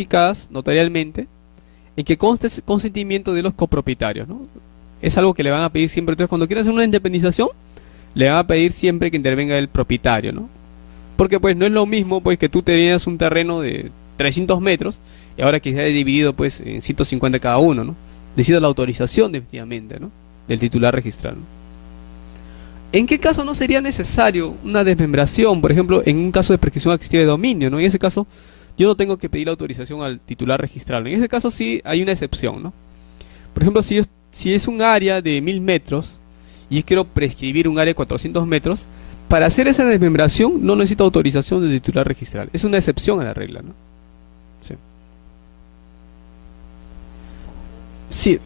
certificadas notarialmente en que conste el consentimiento de los copropietarios, ¿no? Es algo que le van a pedir siempre. Entonces, cuando quieren hacer una independización, le van a pedir siempre que intervenga el propietario, ¿no? Porque pues no es lo mismo pues que tú tenías un terreno de 300 metros y ahora que se ha dividido pues en 150 cada uno, ¿no? Necesita la autorización definitivamente, ¿no? Del titular registral, ¿no? ¿En qué caso no sería necesario una desmembración? Por ejemplo, en un caso de prescripción adquisitiva de dominio, ¿no? En ese caso, yo no tengo que pedir la autorización al titular registral. En ese caso sí hay una excepción, ¿no? Por ejemplo, si es un área de 1000 metros y yo quiero prescribir un área de 400 metros, para hacer esa desmembración no necesito autorización del titular registral. Es una excepción a la regla, ¿no? Sí. Sí,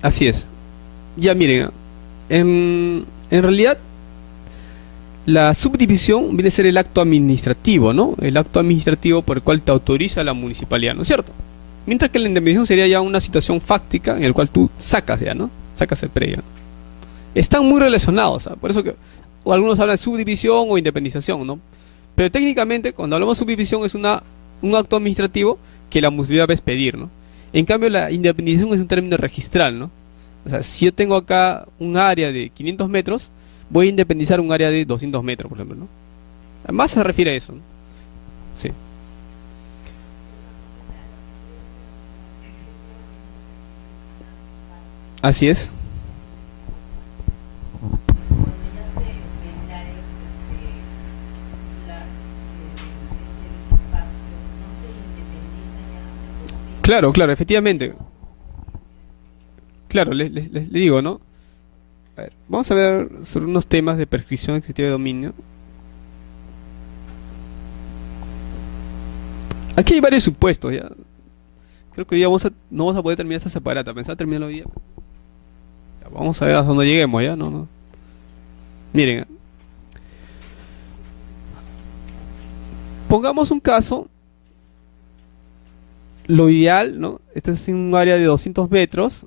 así es. Ya miren, en realidad la subdivisión viene a ser el acto administrativo, ¿no? El acto administrativo por el cual te autoriza la municipalidad, ¿no es cierto? Mientras que la indemnización sería ya una situación fáctica en el cual tú sacas ya, ¿no? Sacas el predio. Están muy relacionados, ¿sabes? Por eso que o algunos hablan de subdivisión o independización, ¿no? Pero técnicamente, cuando hablamos de subdivisión es un acto administrativo que la municipalidad va a expedir, ¿no? En cambio, la independización es un término registral, ¿no? O sea, si yo tengo acá un área de 500 metros, voy a independizar un área de 200 metros, por ejemplo, ¿no? Más se refiere a eso, ¿no? Sí, así es. Cuando ya se vendrá este espacio, no se independiza ya de por sí. Claro, claro, efectivamente. Claro, le digo, ¿no? A ver, vamos a ver sobre unos temas de prescripción ejecutiva de dominio. Aquí hay varios supuestos, ya. Creo que hoy día no vamos a poder terminar esta separata. Pensaba terminarlo hoy día. Ya, vamos a ver hasta dónde lleguemos, ¿ya? No, no. Miren, pongamos un caso, lo ideal, ¿no? Este es un área de 200 metros.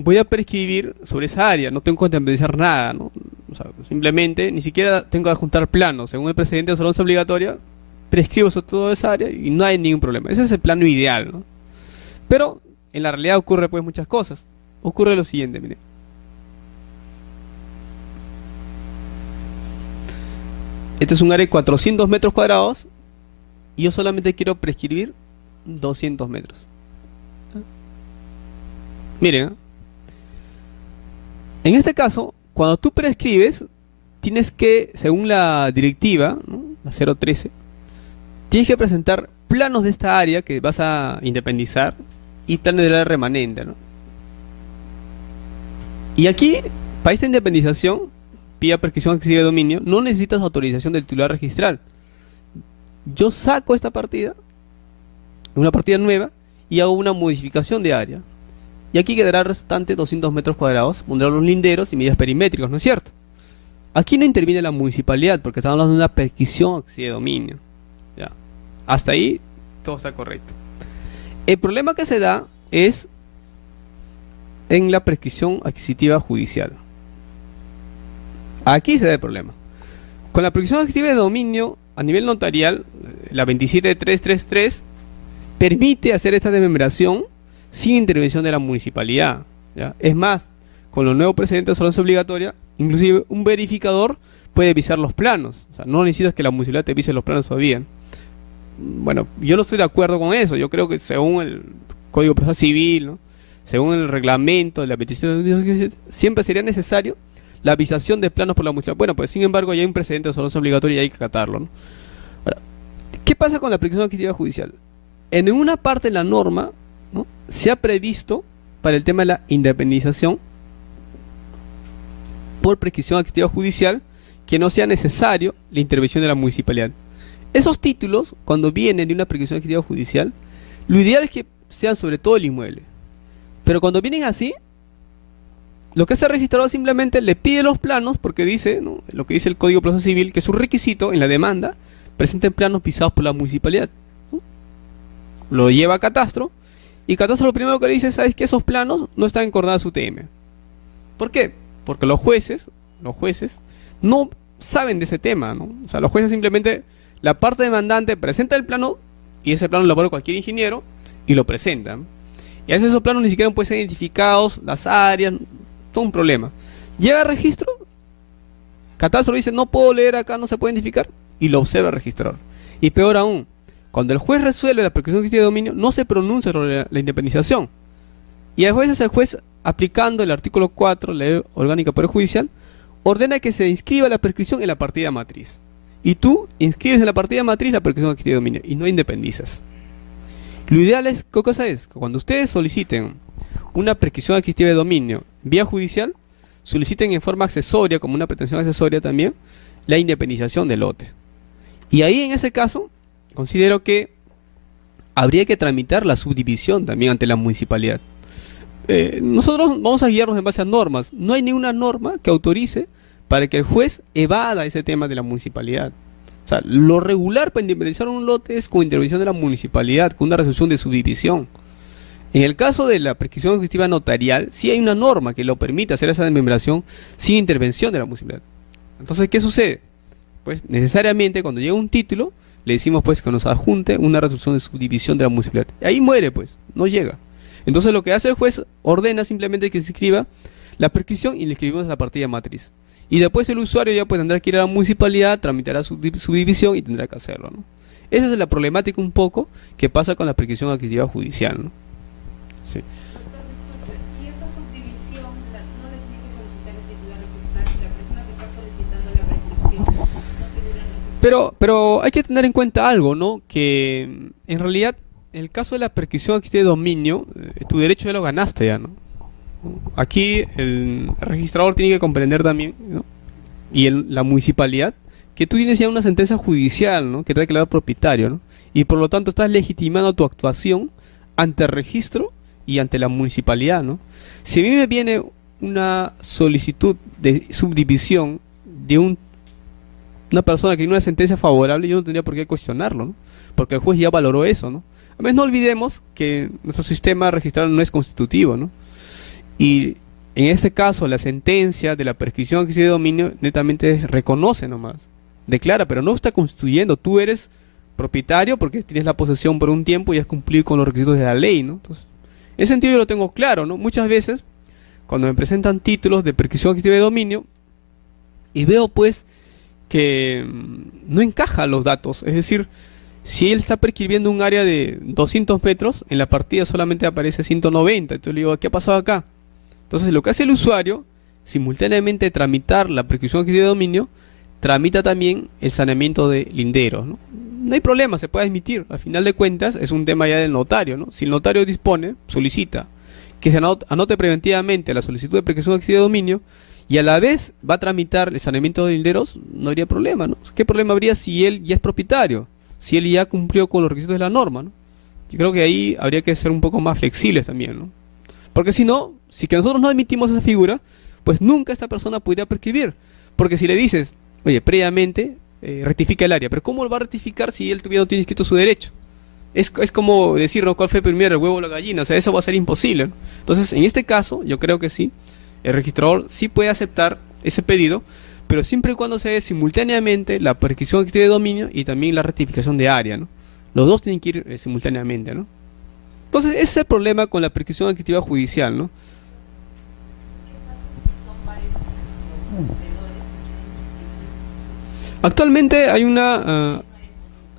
Voy a prescribir sobre esa área, no tengo que contabilizar nada, ¿no? O sea, simplemente, ni siquiera tengo que adjuntar planos. Según el precedente de observancia obligatoria, prescribo sobre toda esa área y no hay ningún problema. Ese es el plano ideal, ¿no? Pero en la realidad ocurre pues muchas cosas. Ocurre lo siguiente, miren. Este es un área de 400 metros cuadrados y yo solamente quiero prescribir 200 metros. Miren, ¿eh? En este caso, cuando tú prescribes, tienes que, según la directiva, ¿no? La 013, tienes que presentar planos de esta área que vas a independizar y planos del área remanente, ¿no? Y aquí, para esta independización, vía prescripción adquisitiva de dominio, no necesitas autorización del titular registral. Yo saco esta partida, una partida nueva, y hago una modificación de área. Y aquí quedará restante 200 metros cuadrados, pondré los linderos y medidas perimétricos, ¿no es cierto? Aquí no interviene la municipalidad porque estamos hablando de una prescripción adquisitiva de dominio. ¿Ya? Hasta ahí todo está correcto. El problema que se da es en la prescripción adquisitiva judicial. Aquí se da el problema. Con la prescripción adquisitiva de dominio a nivel notarial, la 27333 permite hacer esta desmembración sin intervención de la municipalidad, ¿ya? Es más, con los nuevos precedentes de observancia obligatoria, inclusive un verificador puede visar los planos. O sea, no necesitas que la municipalidad te vise los planos todavía. Bueno, yo no estoy de acuerdo con eso. Yo creo que según el Código Procesal Civil, ¿no? Según el reglamento de la petición, siempre sería necesario la visación de planos por la municipalidad. Bueno, pues sin embargo ya hay un precedente de observancia obligatoria y hay que acatarlo, ¿no? Ahora, ¿qué pasa con la prescripción adquisitiva judicial? En una parte de la norma, ¿no? Se ha previsto para el tema de la independización por prescripción adquisitiva judicial que no sea necesario la intervención de la municipalidad. Esos títulos, cuando vienen de una prescripción adquisitiva judicial, lo ideal es que sean sobre todo el inmueble. Pero cuando vienen así, lo que hace el registrador simplemente le pide los planos porque dice, ¿no? Lo que dice el Código Procesal Civil, que es un requisito en la demanda, presenten planos pisados por la municipalidad, ¿no? Lo lleva a Catastro y Catastro lo primero que le dice es que esos planos no están encordados a UTM. ¿Por qué? Porque los jueces no saben de ese tema, ¿no? O sea, los jueces simplemente la parte demandante presenta el plano y ese plano lo pone cualquier ingeniero y lo presenta. Y a veces esos planos ni siquiera pueden ser identificados, las áreas, todo un problema. Llega a registro, Catastro dice no puedo leer acá, no se puede identificar, y lo observa el registrador. Y peor aún, cuando el juez resuelve la prescripción de dominio, no se pronuncia sobre la independización. Y a veces el juez, aplicando el artículo 4, la ley orgánica poder judicial, ordena que se inscriba la prescripción en la partida matriz. Y tú inscribes en la partida matriz la prescripción de dominio y no independizas. Lo ideal es, ¿qué cosa es? Que cuando ustedes soliciten una prescripción adquisitiva de dominio vía judicial, soliciten en forma accesoria, como una pretensión accesoria también, la independización del lote. Y ahí en ese caso, considero que habría que tramitar la subdivisión también ante la municipalidad. Nosotros vamos a guiarnos en base a normas. No hay ninguna norma que autorice para que el juez evada ese tema de la municipalidad. O sea, lo regular para independizar un lote es con intervención de la municipalidad, con una resolución de subdivisión. En el caso de la prescripción ejecutiva notarial, sí hay una norma que lo permite hacer esa desmembración sin intervención de la municipalidad. Entonces, ¿qué sucede? Pues necesariamente cuando llega un título, le decimos pues que nos adjunte una resolución de subdivisión de la municipalidad. Ahí muere pues, no llega. Entonces lo que hace el juez, ordena simplemente que se escriba la prescripción y le escribimos a la partida matriz. Y después el usuario ya pues tendrá que ir a la municipalidad, tramitará su división y tendrá que hacerlo, ¿no? Esa es la problemática un poco que pasa con la prescripción adquisitiva judicial, ¿no? Sí. Doctor, disculpe, ¿y esa subdivisión no le tiene que solicitar el titular registral si la persona que está solicitando la prescripción no figura en el Pero hay que tener en cuenta algo, ¿no? Que en realidad, en el caso de la prescripción adquisitiva de dominio, tu derecho ya lo ganaste ya, ¿no? Aquí el registrador tiene que comprender también, ¿no? Y la municipalidad, que tú tienes ya una sentencia judicial, ¿no? Que te ha declarado propietario, ¿no? Y por lo tanto estás legitimando tu actuación ante el registro y ante la municipalidad, ¿no? Si a mí me viene una solicitud de subdivisión de una persona que tiene una sentencia favorable, yo no tendría por qué cuestionarlo, ¿no? Porque el juez ya valoró eso, ¿no? A veces no olvidemos que nuestro sistema registral no es constitutivo, ¿no? Y en este caso la sentencia de la prescripción adquisitiva de dominio netamente reconoce nomás, declara, pero no está constituyendo. Tú eres propietario porque tienes la posesión por un tiempo y has cumplido con los requisitos de la ley, ¿no? Entonces, en ese sentido yo lo tengo claro, ¿no? Muchas veces cuando me presentan títulos de prescripción adquisitiva de dominio y veo pues que no encaja los datos, es decir, si él está prescribiendo un área de 200 metros, en la partida solamente aparece 190, entonces le digo, ¿qué ha pasado acá? Entonces lo que hace el usuario, simultáneamente de tramitar la prescripción adquisitiva de dominio, tramita también el saneamiento de linderos, ¿no? No hay problema, se puede admitir, al final de cuentas es un tema ya del notario, ¿no? Si el notario dispone, solicita que se anote preventivamente la solicitud de prescripción adquisitiva de dominio y a la vez va a tramitar el saneamiento de linderos, no habría problema, ¿no? ¿Qué problema habría si él ya es propietario? Si él ya cumplió con los requisitos de la norma, ¿no? Yo creo que ahí habría que ser un poco más flexibles también, ¿no? Porque si no, si que nosotros no admitimos esa figura, pues nunca esta persona podría prescribir. Porque si le dices, oye, previamente rectifica el área, pero ¿cómo lo va a rectificar si él todavía no tiene inscrito su derecho? Es como decir, ¿no? ¿Cuál fue primero, el huevo o la gallina? O sea, eso va a ser imposible, ¿no? Entonces, en este caso, yo creo que sí, el registrador sí puede aceptar ese pedido, pero siempre y cuando se dé simultáneamente la prescripción adquisitiva de dominio y también la rectificación de área, ¿no? Los dos tienen que ir simultáneamente, ¿no? Entonces, ese es el problema con la prescripción adquisitiva judicial, ¿no? son varios los poseedores. Actualmente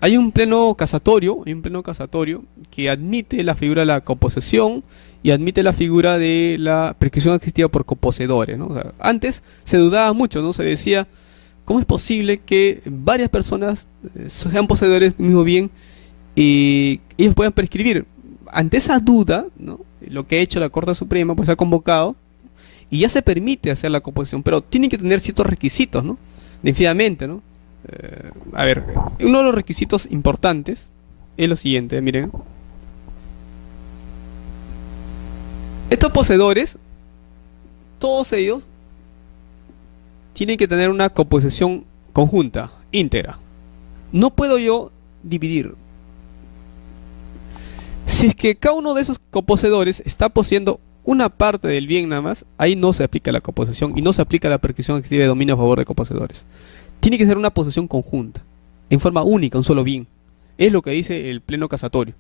hay un pleno casatorio, que admite la figura de la coposesión y admite la figura de la prescripción adquisitiva por coposeedores, ¿no? O sea, antes se dudaba mucho, ¿no? Se decía, ¿cómo es posible que varias personas sean poseedores del mismo bien y ellos puedan prescribir? Ante esa duda, ¿no? Lo que ha hecho la Corte Suprema, pues ha convocado y ya se permite hacer la coposición, pero tienen que tener ciertos requisitos, ¿no? Definitivamente, ¿no? A ver, uno de los requisitos importantes es lo siguiente, miren. Estos poseedores, todos ellos, tienen que tener una composición conjunta, íntegra. No puedo yo dividir. Si es que cada uno de esos coposeedores está poseyendo una parte del bien nada más, ahí no se aplica la coposesión y no se aplica la prescripción adquisitiva de dominio a favor de coposeedores. Tiene que ser una posesión conjunta. en forma única, un solo bien. Es lo que dice el pleno casatorio.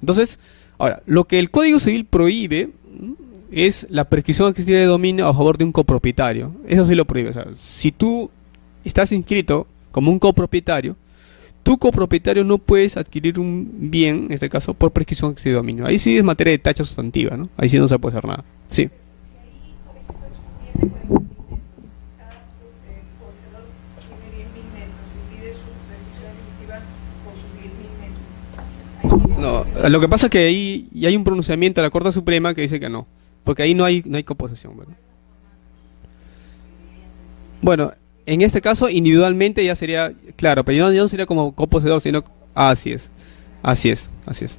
Entonces, ahora, lo que el Código Civil prohíbe es la prescripción adquisitiva de dominio a favor de un copropietario. Eso sí lo prohíbe. O sea, si tú estás inscrito como un copropietario, tu copropietario no puedes adquirir un bien, en este caso, por prescripción adquisitiva de dominio. Ahí sí es materia de tacha sustantiva, ¿no? Ahí sí no se puede hacer nada. Sí. No, lo que pasa es que ahí y hay un pronunciamiento de la Corte Suprema que dice que no, porque ahí no hay coposesión, ¿verdad? Bueno, en este caso individualmente ya sería, claro, pero yo no sería como coposeedor, sino así es, así es, así es,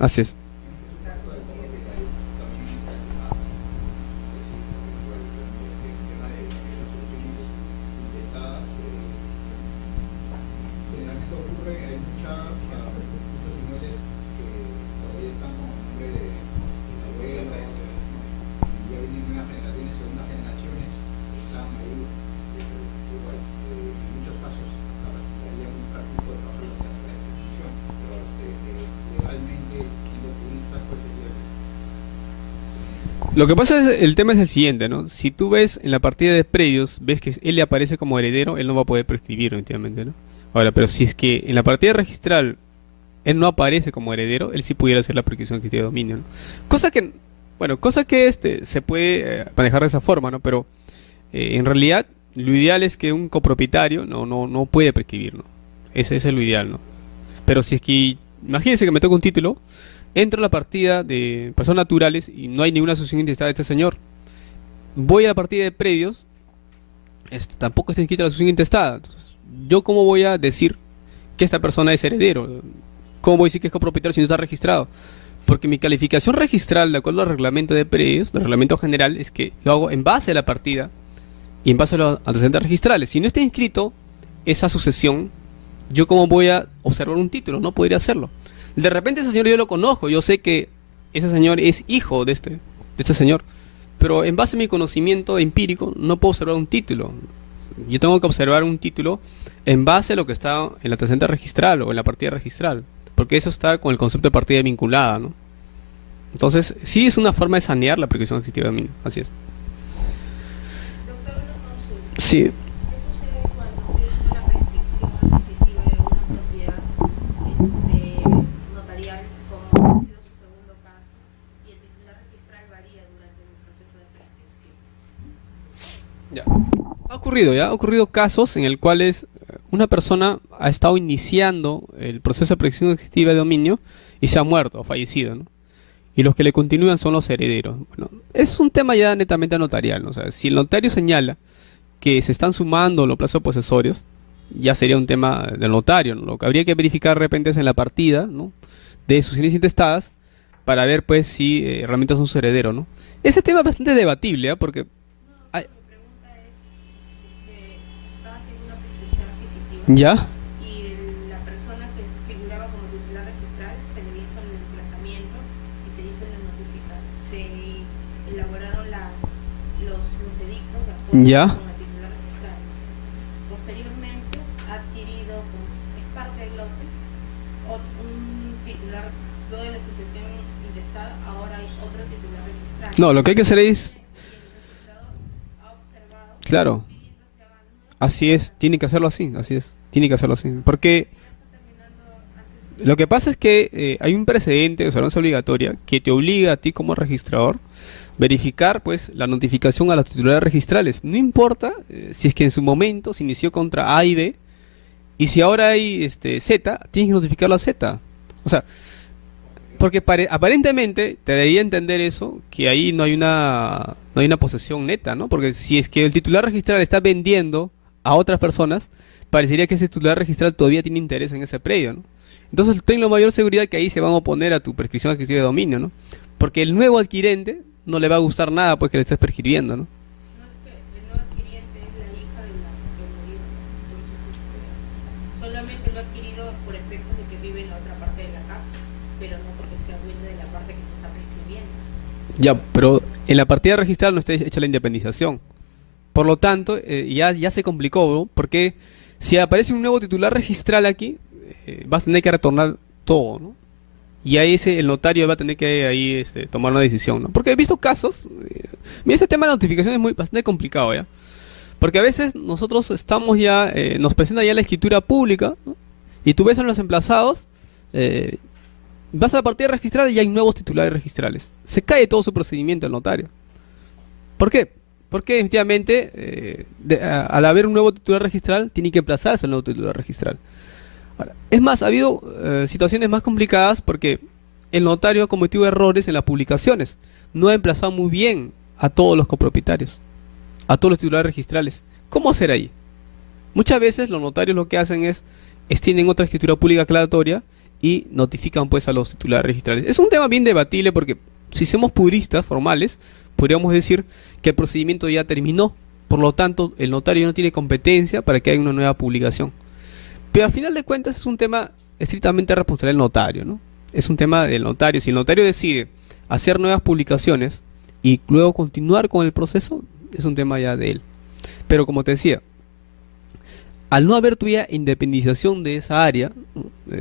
así es. Generalmente ocurre, hay muchos inmuebles que todavía están con nombre de abuelos y ya vienen nuevas generaciones, segundas generaciones, están ahí, igual, en muchos casos hasta daría un práctico de trabajo de la prescripción, pero legalmente, siendo juristas, pues sería Lo que pasa es, el tema es el siguiente, ¿no? Si tú ves en la partida de predios, ves que él le aparece como heredero, él no va a poder prescribir, efectivamente, ¿no? Ahora, pero si es que en la partida registral él no aparece como heredero, él sí pudiera hacer la prescripción adquisitiva de dominio, ¿no? Cosa que, bueno, cosa que se puede manejar de esa forma, ¿no? Pero en realidad lo ideal es que un copropietario no puede prescribir, ¿no? Ese es lo ideal, ¿no? Pero si es que, imagínense que me toca un título, entro a la partida de personas naturales y no hay ninguna asociación intestada de este señor. Voy a la partida de predios, tampoco está inscrita la asociación intestada. Entonces, ¿yo cómo voy a decir que esta persona es heredero? ¿Cómo voy a decir que es copropietario si no está registrado? Porque mi calificación registral, de acuerdo al reglamento de predios, del reglamento general, es que lo hago en base a la partida y en base a los antecedentes registrales. Si no está inscrito esa sucesión, ¿yo cómo voy a observar un título? No podría hacerlo. De repente ese señor yo lo conozco, yo sé que ese señor es hijo de este señor, pero en base a mi conocimiento empírico no puedo observar un título. Yo tengo que observar un título en base a lo que está en la antecedente registral o en la partida registral, porque eso está con el concepto de partida vinculada, ¿no? Entonces, sí es una forma de sanear la prescripción adquisitiva de dominio, así es. Doctor, una consulta. Sí, ¿Qué sucede cuando estoy haciendo la prescripción adquisitiva de una propiedad notarial, como ha sido su segundo caso, y el titular registral varía durante el proceso de prescripción? ya. Ha ocurrido casos en el cuales una persona ha estado iniciando el proceso de prescripción adquisitiva de dominio y se ha muerto o fallecido, ¿no? Y los que le continúan son los herederos. Bueno, es un tema ya netamente notarial, ¿no? O sea, si el notario señala que se están sumando los plazos posesorios, ya sería un tema del notario, ¿no? Lo que habría que verificar de repente es en la partida, ¿no?, de sucesiones intestadas para ver pues si realmente son su heredero, ¿no? Ese tema es bastante debatible, ¿ah? Porque hay- Mi pregunta es, estaba haciendo una prescripción adquisitiva ¿ya? y la persona que figuraba como titular registral se le hizo el emplazamiento y se hizo la notificación, se elaboraron los edictos de acuerdo ¿Ya? con la titular registral. Posteriormente ha adquirido, como es parte del lote, un titular, luego de la sucesión intestada, ahora hay otro titular registral. No, lo que hay que hacer es, Y el registrador ha observado claro, pidiendo se haga nuevo así es, tiene que hacerlo así, así es, tiene que hacerlo así. Porque terminando antes. lo que pasa es que hay un precedente, o sea, no es obligatoria, que te obliga a ti como registrador verificar pues la notificación a las titulares registrales. No importa si es que en su momento se inició contra A y B, y si ahora hay Z, tienes que notificarlo a Z. O sea, porque aparentemente te debería entender eso, que ahí no hay una posesión neta, ¿no? Porque si es que el titular registral está vendiendo a otras personas, parecería que ese titular registral todavía tiene interés en ese predio, ¿no? Entonces ten la mayor seguridad que ahí se van a oponer a tu prescripción adquisitiva de dominio, ¿no? Porque el nuevo adquirente no le va a gustar nada pues que le estés prescribiendo, ¿no? No es que el nuevo adquiriente es la hija de la que murió, entonces solamente lo ha adquirido por efectos de que vive en la otra parte de la casa, pero no porque sea dueño de la parte que se está prescribiendo. Ya, pero en la partida registral no está hecha la independización. Por lo tanto, ya se complicó, ¿no? Porque Si aparece un nuevo titular registral aquí, vas a tener que retornar todo, ¿no? Y ahí el notario va a tener que ahí tomar una decisión, ¿no? Porque he visto casos, mira, este tema de notificación es bastante complicado, ¿ya? Porque a veces nosotros estamos ya, nos presenta ya la escritura pública, ¿no? Y tú ves en los emplazados, vas a la partida registral y hay nuevos titulares registrales. Se cae todo su procedimiento del notario. ¿Por qué? Porque efectivamente, al haber un nuevo titular registral, tiene que emplazarse el nuevo titular registral. Ahora, es más, ha habido situaciones más complicadas porque el notario ha cometido errores en las publicaciones. No ha emplazado muy bien a todos los copropietarios, a todos los titulares registrales. ¿Cómo hacer ahí? Muchas veces los notarios lo que hacen es extienden otra escritura pública aclaratoria y notifican pues a los titulares registrales. Es un tema bien debatible porque si somos puristas formales, podríamos decir que el procedimiento ya terminó. Por lo tanto, el notario no tiene competencia para que haya una nueva publicación. Pero al final de cuentas es un tema estrictamente responsable del notario, ¿no? Es un tema del notario. Si el notario decide hacer nuevas publicaciones y luego continuar con el proceso, es un tema ya de él. Pero como te decía, al no haber todavía independización de esa área,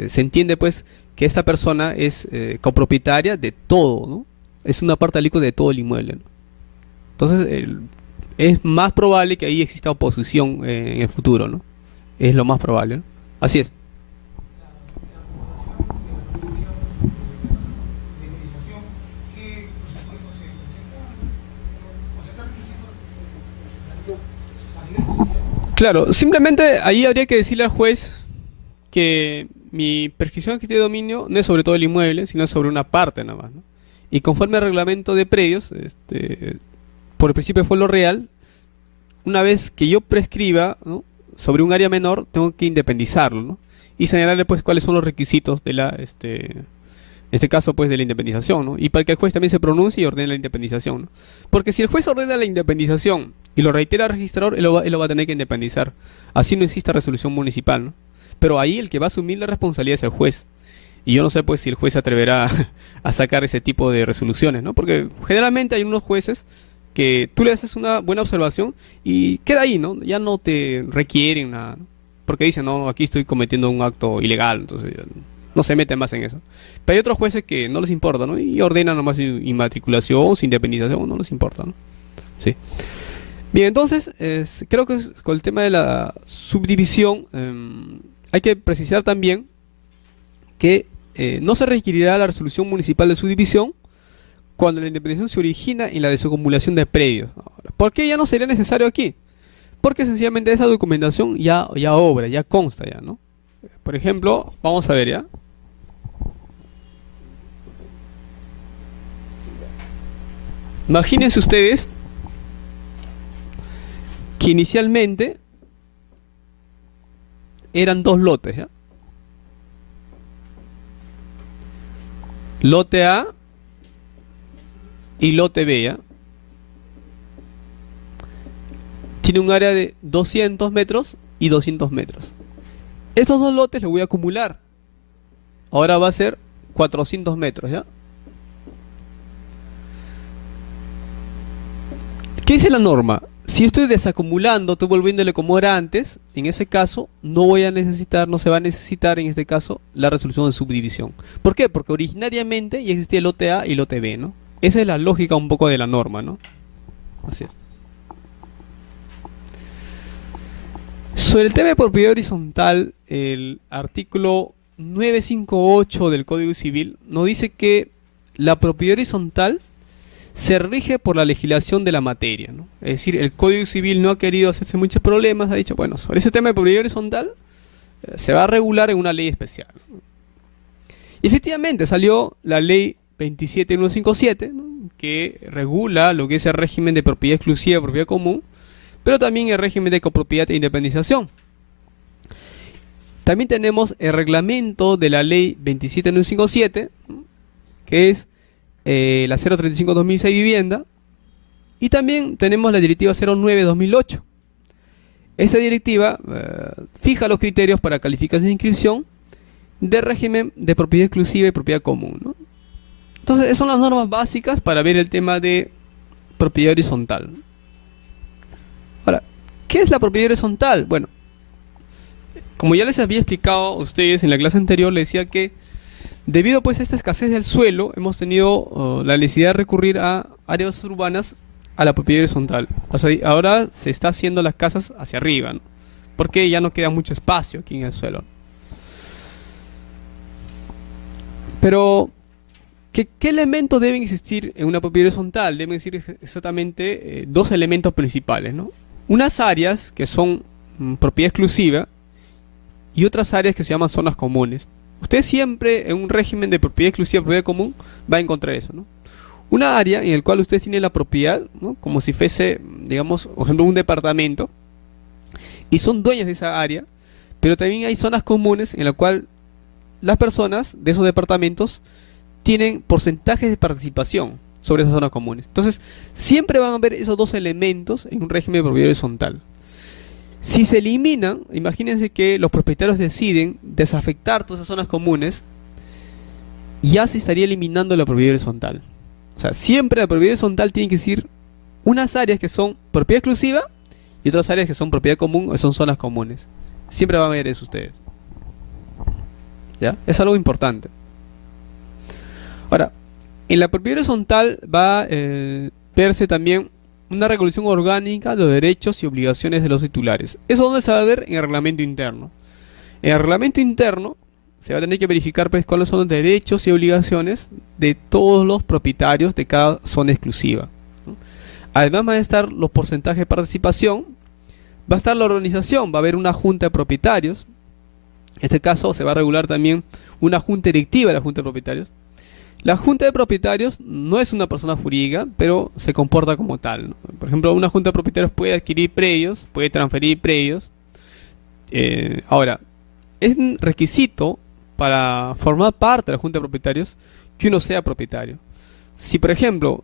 se entiende pues que esta persona es copropietaria de todo, ¿no? Es una parte alícuota de todo el inmueble, ¿no? Entonces es más probable que ahí exista oposición en el futuro, ¿no? Es lo más probable, ¿no? Así es. Claro, simplemente ahí habría que decirle al juez que mi prescripción adquisitiva de dominio no es sobre todo el inmueble, sino sobre una parte nada más, ¿no? Y conforme al reglamento de predios, por el principio de fuero real, una vez que yo prescriba, ¿no?, sobre un área menor, tengo que independizarlo, ¿no? Y señalarle pues cuáles son los requisitos de la, en este caso pues de la independización, ¿no? Y para que el juez también se pronuncie y ordene la independización, ¿no? Porque si el juez ordena la independización y lo reitera al registrador, él lo va a tener que independizar. Así no exista resolución municipal, ¿no? Pero ahí el que va a asumir la responsabilidad es el juez. Y yo no sé pues si el juez se atreverá a sacar ese tipo de resoluciones, ¿no? Porque generalmente hay unos jueces que tú le haces una buena observación y queda ahí, ¿no? Ya no te requieren nada, ¿no? Porque dicen, no, aquí estoy cometiendo un acto ilegal, entonces ya no se meten más en eso. Pero hay otros jueces que no les importa, ¿no? Y ordenan nomás su inmatriculación, su independización, no les importa, ¿no? Sí. Bien, entonces, creo que con el tema de la subdivisión, hay que precisar también que no se requerirá la resolución municipal de subdivisión cuando la independización se origina en la desacumulación de predios. Ahora, ¿por qué ya no sería necesario aquí? Porque sencillamente esa documentación ya obra, ya consta ya, ¿no? Por ejemplo, vamos a ver ya. Imagínense ustedes que inicialmente eran dos lotes, ¿ya? Lote A y lote B, ¿ya? Tiene un área de 200 metros y 200 metros. Estos dos lotes los voy a acumular. Ahora va a ser 400 metros, ¿ya? ¿Qué dice la norma? Si estoy desacumulando, estoy volviéndole como era antes, en ese caso no se va a necesitar en este caso la resolución de subdivisión. ¿Por qué? Porque originariamente ya existía el lote A y el lote B, ¿no? Esa es la lógica un poco de la norma, ¿no? Así es. Sobre el tema de propiedad horizontal, el artículo 958 del Código Civil nos dice que la propiedad horizontal se rige por la legislación de la materia, ¿no? Es decir, el Código Civil no ha querido hacerse muchos problemas, ha dicho, bueno, sobre ese tema de propiedad horizontal se va a regular en una ley especial, ¿no? Y efectivamente salió la ley 27157, ¿no?, que regula lo que es el régimen de propiedad exclusiva y propiedad común, pero también el régimen de copropiedad e independización. También tenemos el reglamento de la ley 27157, ¿no?, que es la 035-2006 vivienda, y también tenemos la directiva 09-2008. Esta directiva fija los criterios para calificación e inscripción de régimen de propiedad exclusiva y propiedad común, ¿no? Entonces, esas son las normas básicas para ver el tema de propiedad horizontal. Ahora, ¿qué es la propiedad horizontal? Bueno, como ya les había explicado a ustedes en la clase anterior, les decía que debido pues a esta escasez del suelo, hemos tenido la necesidad de recurrir a áreas urbanas a la propiedad horizontal. O sea, ahora se está haciendo las casas hacia arriba, ¿no? Porque ya no queda mucho espacio aquí en el suelo. Pero, ¿qué elementos deben existir en una propiedad horizontal? Deben existir exactamente dos elementos principales, ¿no? Unas áreas que son propiedad exclusiva y otras áreas que se llaman zonas comunes. Usted siempre en un régimen de propiedad exclusiva, propiedad común, va a encontrar eso, ¿no? Una área en la cual usted tiene la propiedad, ¿no? Como si fuese, digamos, por ejemplo, un departamento, y son dueños de esa área, pero también hay zonas comunes en la cual las personas de esos departamentos tienen porcentajes de participación sobre esas zonas comunes. Entonces, siempre van a haber esos dos elementos en un régimen de propiedad horizontal. Si se eliminan, imagínense que los propietarios deciden desafectar todas esas zonas comunes, ya se estaría eliminando la propiedad horizontal. O sea, siempre la propiedad horizontal tiene que existir unas áreas que son propiedad exclusiva y otras áreas que son propiedad común o son zonas comunes. Siempre van a ver eso ustedes. ¿Ya? Es algo importante. Ahora, en la propiedad horizontal va a verse también una regulación orgánica de los derechos y obligaciones de los titulares. Eso donde se va a ver en el reglamento interno. En el reglamento interno se va a tener que verificar pues cuáles son los derechos y obligaciones de todos los propietarios de cada zona exclusiva, ¿no? Además van a estar los porcentajes de participación, va a estar la organización, va a haber una junta de propietarios. En este caso se va a regular también una junta directiva de la junta de propietarios. La junta de propietarios no es una persona jurídica, pero se comporta como tal, ¿no? Por ejemplo, una junta de propietarios puede adquirir predios, puede transferir predios. Ahora, es un requisito para formar parte de la junta de propietarios que uno sea propietario. Si, por ejemplo,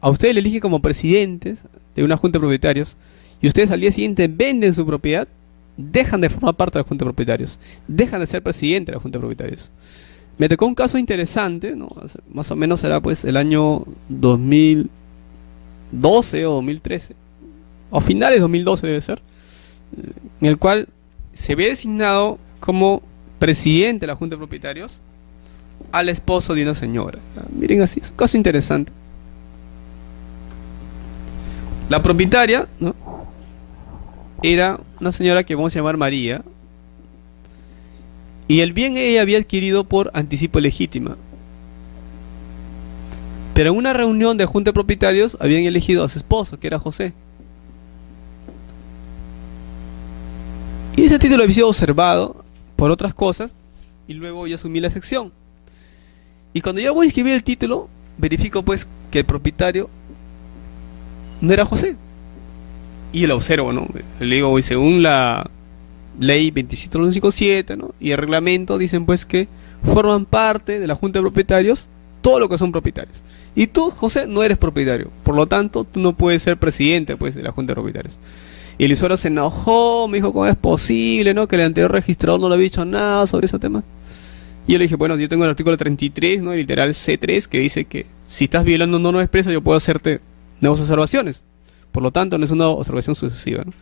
a ustedes le eligen como presidentes de una junta de propietarios y ustedes al día siguiente venden su propiedad, dejan de formar parte de la junta de propietarios, dejan de ser presidente de la junta de propietarios. Me tocó un caso interesante, ¿no? Más o menos será pues el año 2012 o 2013, o finales de 2012 debe ser, en el cual se ve designado como presidente de la junta de propietarios al esposo de una señora. Miren así, es un caso interesante. La propietaria, ¿no?, era una señora que vamos a llamar María, y el bien ella había adquirido por anticipo legítima. Pero en una reunión de junta de propietarios habían elegido a su esposo, que era José. Y ese título había sido observado por otras cosas, y luego yo asumí la sección. Y cuando yo voy a escribir el título, verifico pues que el propietario no era José. Y yo lo observo, ¿no? Le digo, hoy según la ley 27157, ¿no?, y el reglamento dicen pues que forman parte de la junta de propietarios todo lo que son propietarios. Y tú, José, no eres propietario, por lo tanto tú no puedes ser presidente pues de la junta de propietarios. Y el usuario se enojó, me dijo, ¿cómo es posible, no?, que el anterior registrador no le había dicho nada sobre ese tema. Y yo le dije, bueno, yo tengo el artículo 33, ¿no?, el literal C3, que dice que si estás violando normas expresas yo puedo hacerte nuevas observaciones. Por lo tanto, no es una observación sucesiva, ¿no?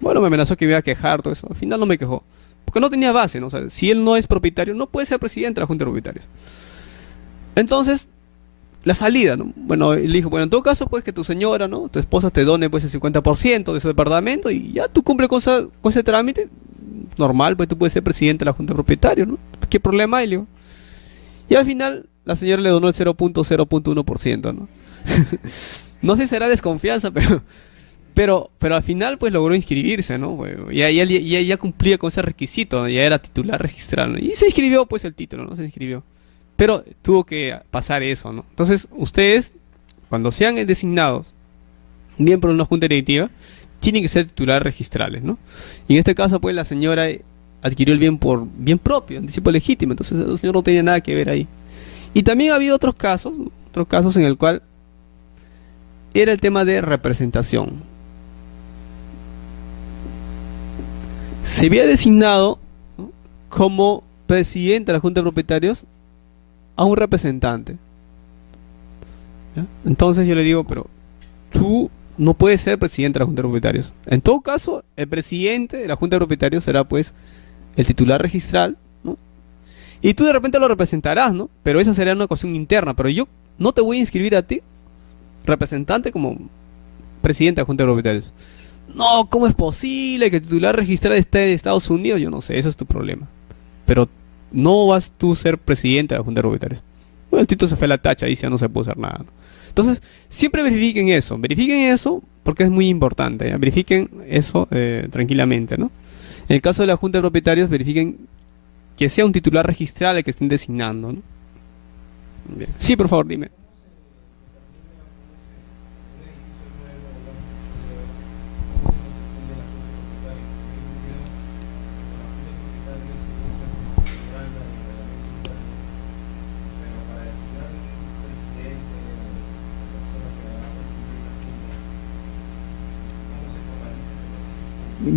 Bueno, me amenazó que me iba a quejar, todo eso. Al final no me quejó, porque no tenía base, ¿no? O sea, si él no es propietario, no puede ser presidente de la junta de propietarios. Entonces, la salida, ¿no? Bueno, él dijo, bueno, en todo caso, pues que tu señora, ¿no?, tu esposa te done pues el 50% de su departamento y ya tú cumples con ese trámite. Normal, pues tú puedes ser presidente de la junta de propietarios, ¿no? ¿Qué problema hay, Leo? Y al final, la señora le donó el 0.0.1%, ¿no? No sé si será desconfianza, pero al final pues logró inscribirse, ¿no? Ya cumplía con ese requisito, ¿no? Ya era titular registrado, ¿no? Y se inscribió pues el título, ¿no? Se inscribió. Pero tuvo que pasar eso, ¿no? Entonces, ustedes, cuando sean designados miembros de una junta directiva, tienen que ser titulares registrales, ¿no? Y en este caso, pues la señora adquirió el bien por bien propio, anticipo legítimo, entonces el señor no tenía nada que ver ahí. Y también ha habido otros casos en el cual era el tema de representación. Se había designado, ¿no?, como presidente de la junta de propietarios a un representante, ¿ya? Entonces yo le digo, pero tú no puedes ser presidente de la junta de propietarios. En todo caso, el presidente de la junta de propietarios será pues el titular registral, ¿no? Y tú de repente lo representarás, ¿no? Pero esa será una cuestión interna. Pero yo no te voy a inscribir a ti, representante, como presidente de la Junta de Propietarios. No, ¿cómo es posible que el titular registral esté de Estados Unidos? Yo no sé, eso es tu problema. Pero no vas tú a ser presidente de la Junta de Propietarios. Bueno, el título se fue a la tacha, ahí ya no se puede hacer nada, ¿no? Entonces, siempre verifiquen eso porque es muy importante, ¿ya? Verifiquen eso tranquilamente, ¿no? En el caso de la Junta de Propietarios, verifiquen que sea un titular registral el que estén designando, ¿no? Bien. Sí, por favor, dime.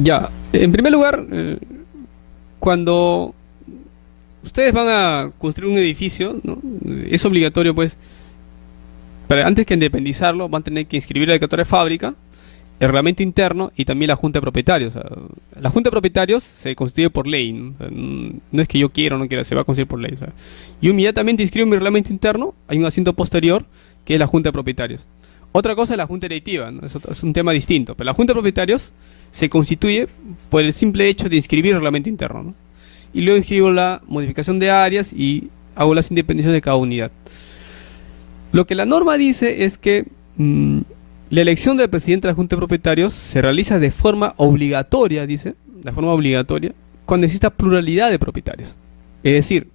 Ya, en primer lugar, cuando ustedes van a construir un edificio, ¿no? Es obligatorio, pues, pero antes que independizarlo, van a tener que inscribir la declaratoria de fábrica, el reglamento interno y también la junta de propietarios. O sea, la junta de propietarios se constituye por ley, ¿no? O sea, no es que yo quiera o no quiera, se va a constituir por ley. O sea, yo inmediatamente inscribo mi reglamento interno, hay un asiento posterior que es la junta de propietarios. Otra cosa es la junta directiva, ¿no? Es un tema distinto, pero la junta de propietarios se constituye por el simple hecho de inscribir el reglamento interno, ¿no? Y luego inscribo la modificación de áreas y hago las independencias de cada unidad. Lo que la norma dice es que la elección del presidente de la Junta de Propietarios se realiza de forma obligatoria, dice, de forma obligatoria, cuando exista pluralidad de propietarios. Es decir,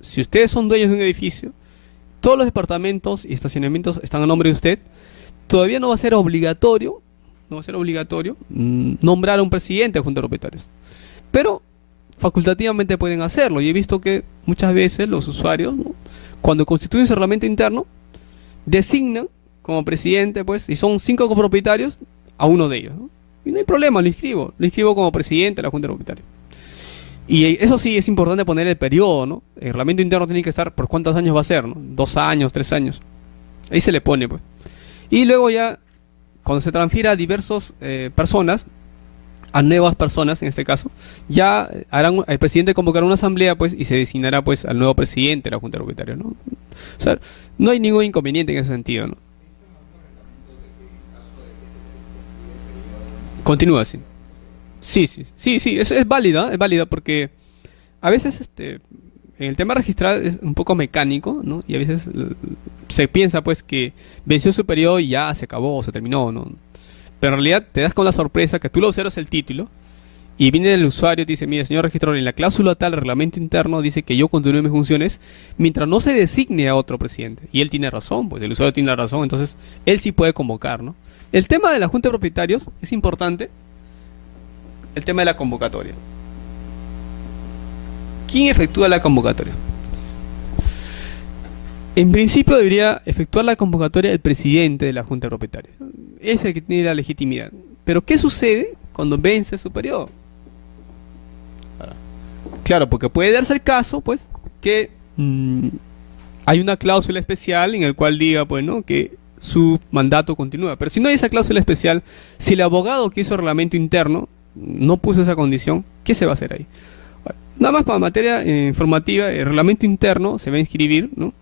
si ustedes son dueños de un edificio, todos los departamentos y estacionamientos están a nombre de usted, todavía no va a ser obligatorio, nombrar a un presidente de la Junta de Propietarios. Pero facultativamente pueden hacerlo. Y he visto que muchas veces los usuarios, ¿no?, cuando constituyen su reglamento interno, designan como presidente, pues, y son 5 copropietarios, a uno de ellos, ¿no? Y no hay problema, lo inscribo como presidente de la Junta de Propietarios. Y eso sí, es importante poner el periodo, ¿no? El reglamento interno tiene que estar por cuántos años va a ser, ¿no? 2 años, 3 años. Ahí se le pone, pues. Y luego ya, cuando se transfiera a diversas personas, a nuevas personas en este caso, ya el presidente convocará una asamblea, pues, y se designará, pues, al nuevo presidente de la Junta de Propietarios, ¿no? O sea, no hay ningún inconveniente en ese sentido, ¿no? Continúa así. Sí, eso es válida porque a veces en el tema registral es un poco mecánico, ¿no? Y a veces se piensa, pues, que venció su periodo y ya se acabó, se terminó, ¿no? Pero en realidad te das con la sorpresa que tú lo observas el título y viene el usuario y te dice: mire, señor registrador, en la cláusula tal, el reglamento interno dice que yo continúe mis funciones mientras no se designe a otro presidente. Y él tiene razón, pues el usuario tiene la razón, entonces él sí puede convocar, ¿no? El tema de la Junta de Propietarios es importante, el tema de la convocatoria. ¿Quién efectúa la convocatoria? En principio debería efectuar la convocatoria el presidente de la Junta de Propietarios. Es el que tiene la legitimidad. Pero ¿qué sucede cuando vence su periodo? Claro, porque puede darse el caso, pues, que hay una cláusula especial en el cual diga, pues, ¿no?, que su mandato continúa. Pero si no hay esa cláusula especial, si el abogado que hizo el reglamento interno no puso esa condición, ¿qué se va a hacer ahí? Bueno, nada más para materia informativa, el reglamento interno se va a inscribir, ¿no?,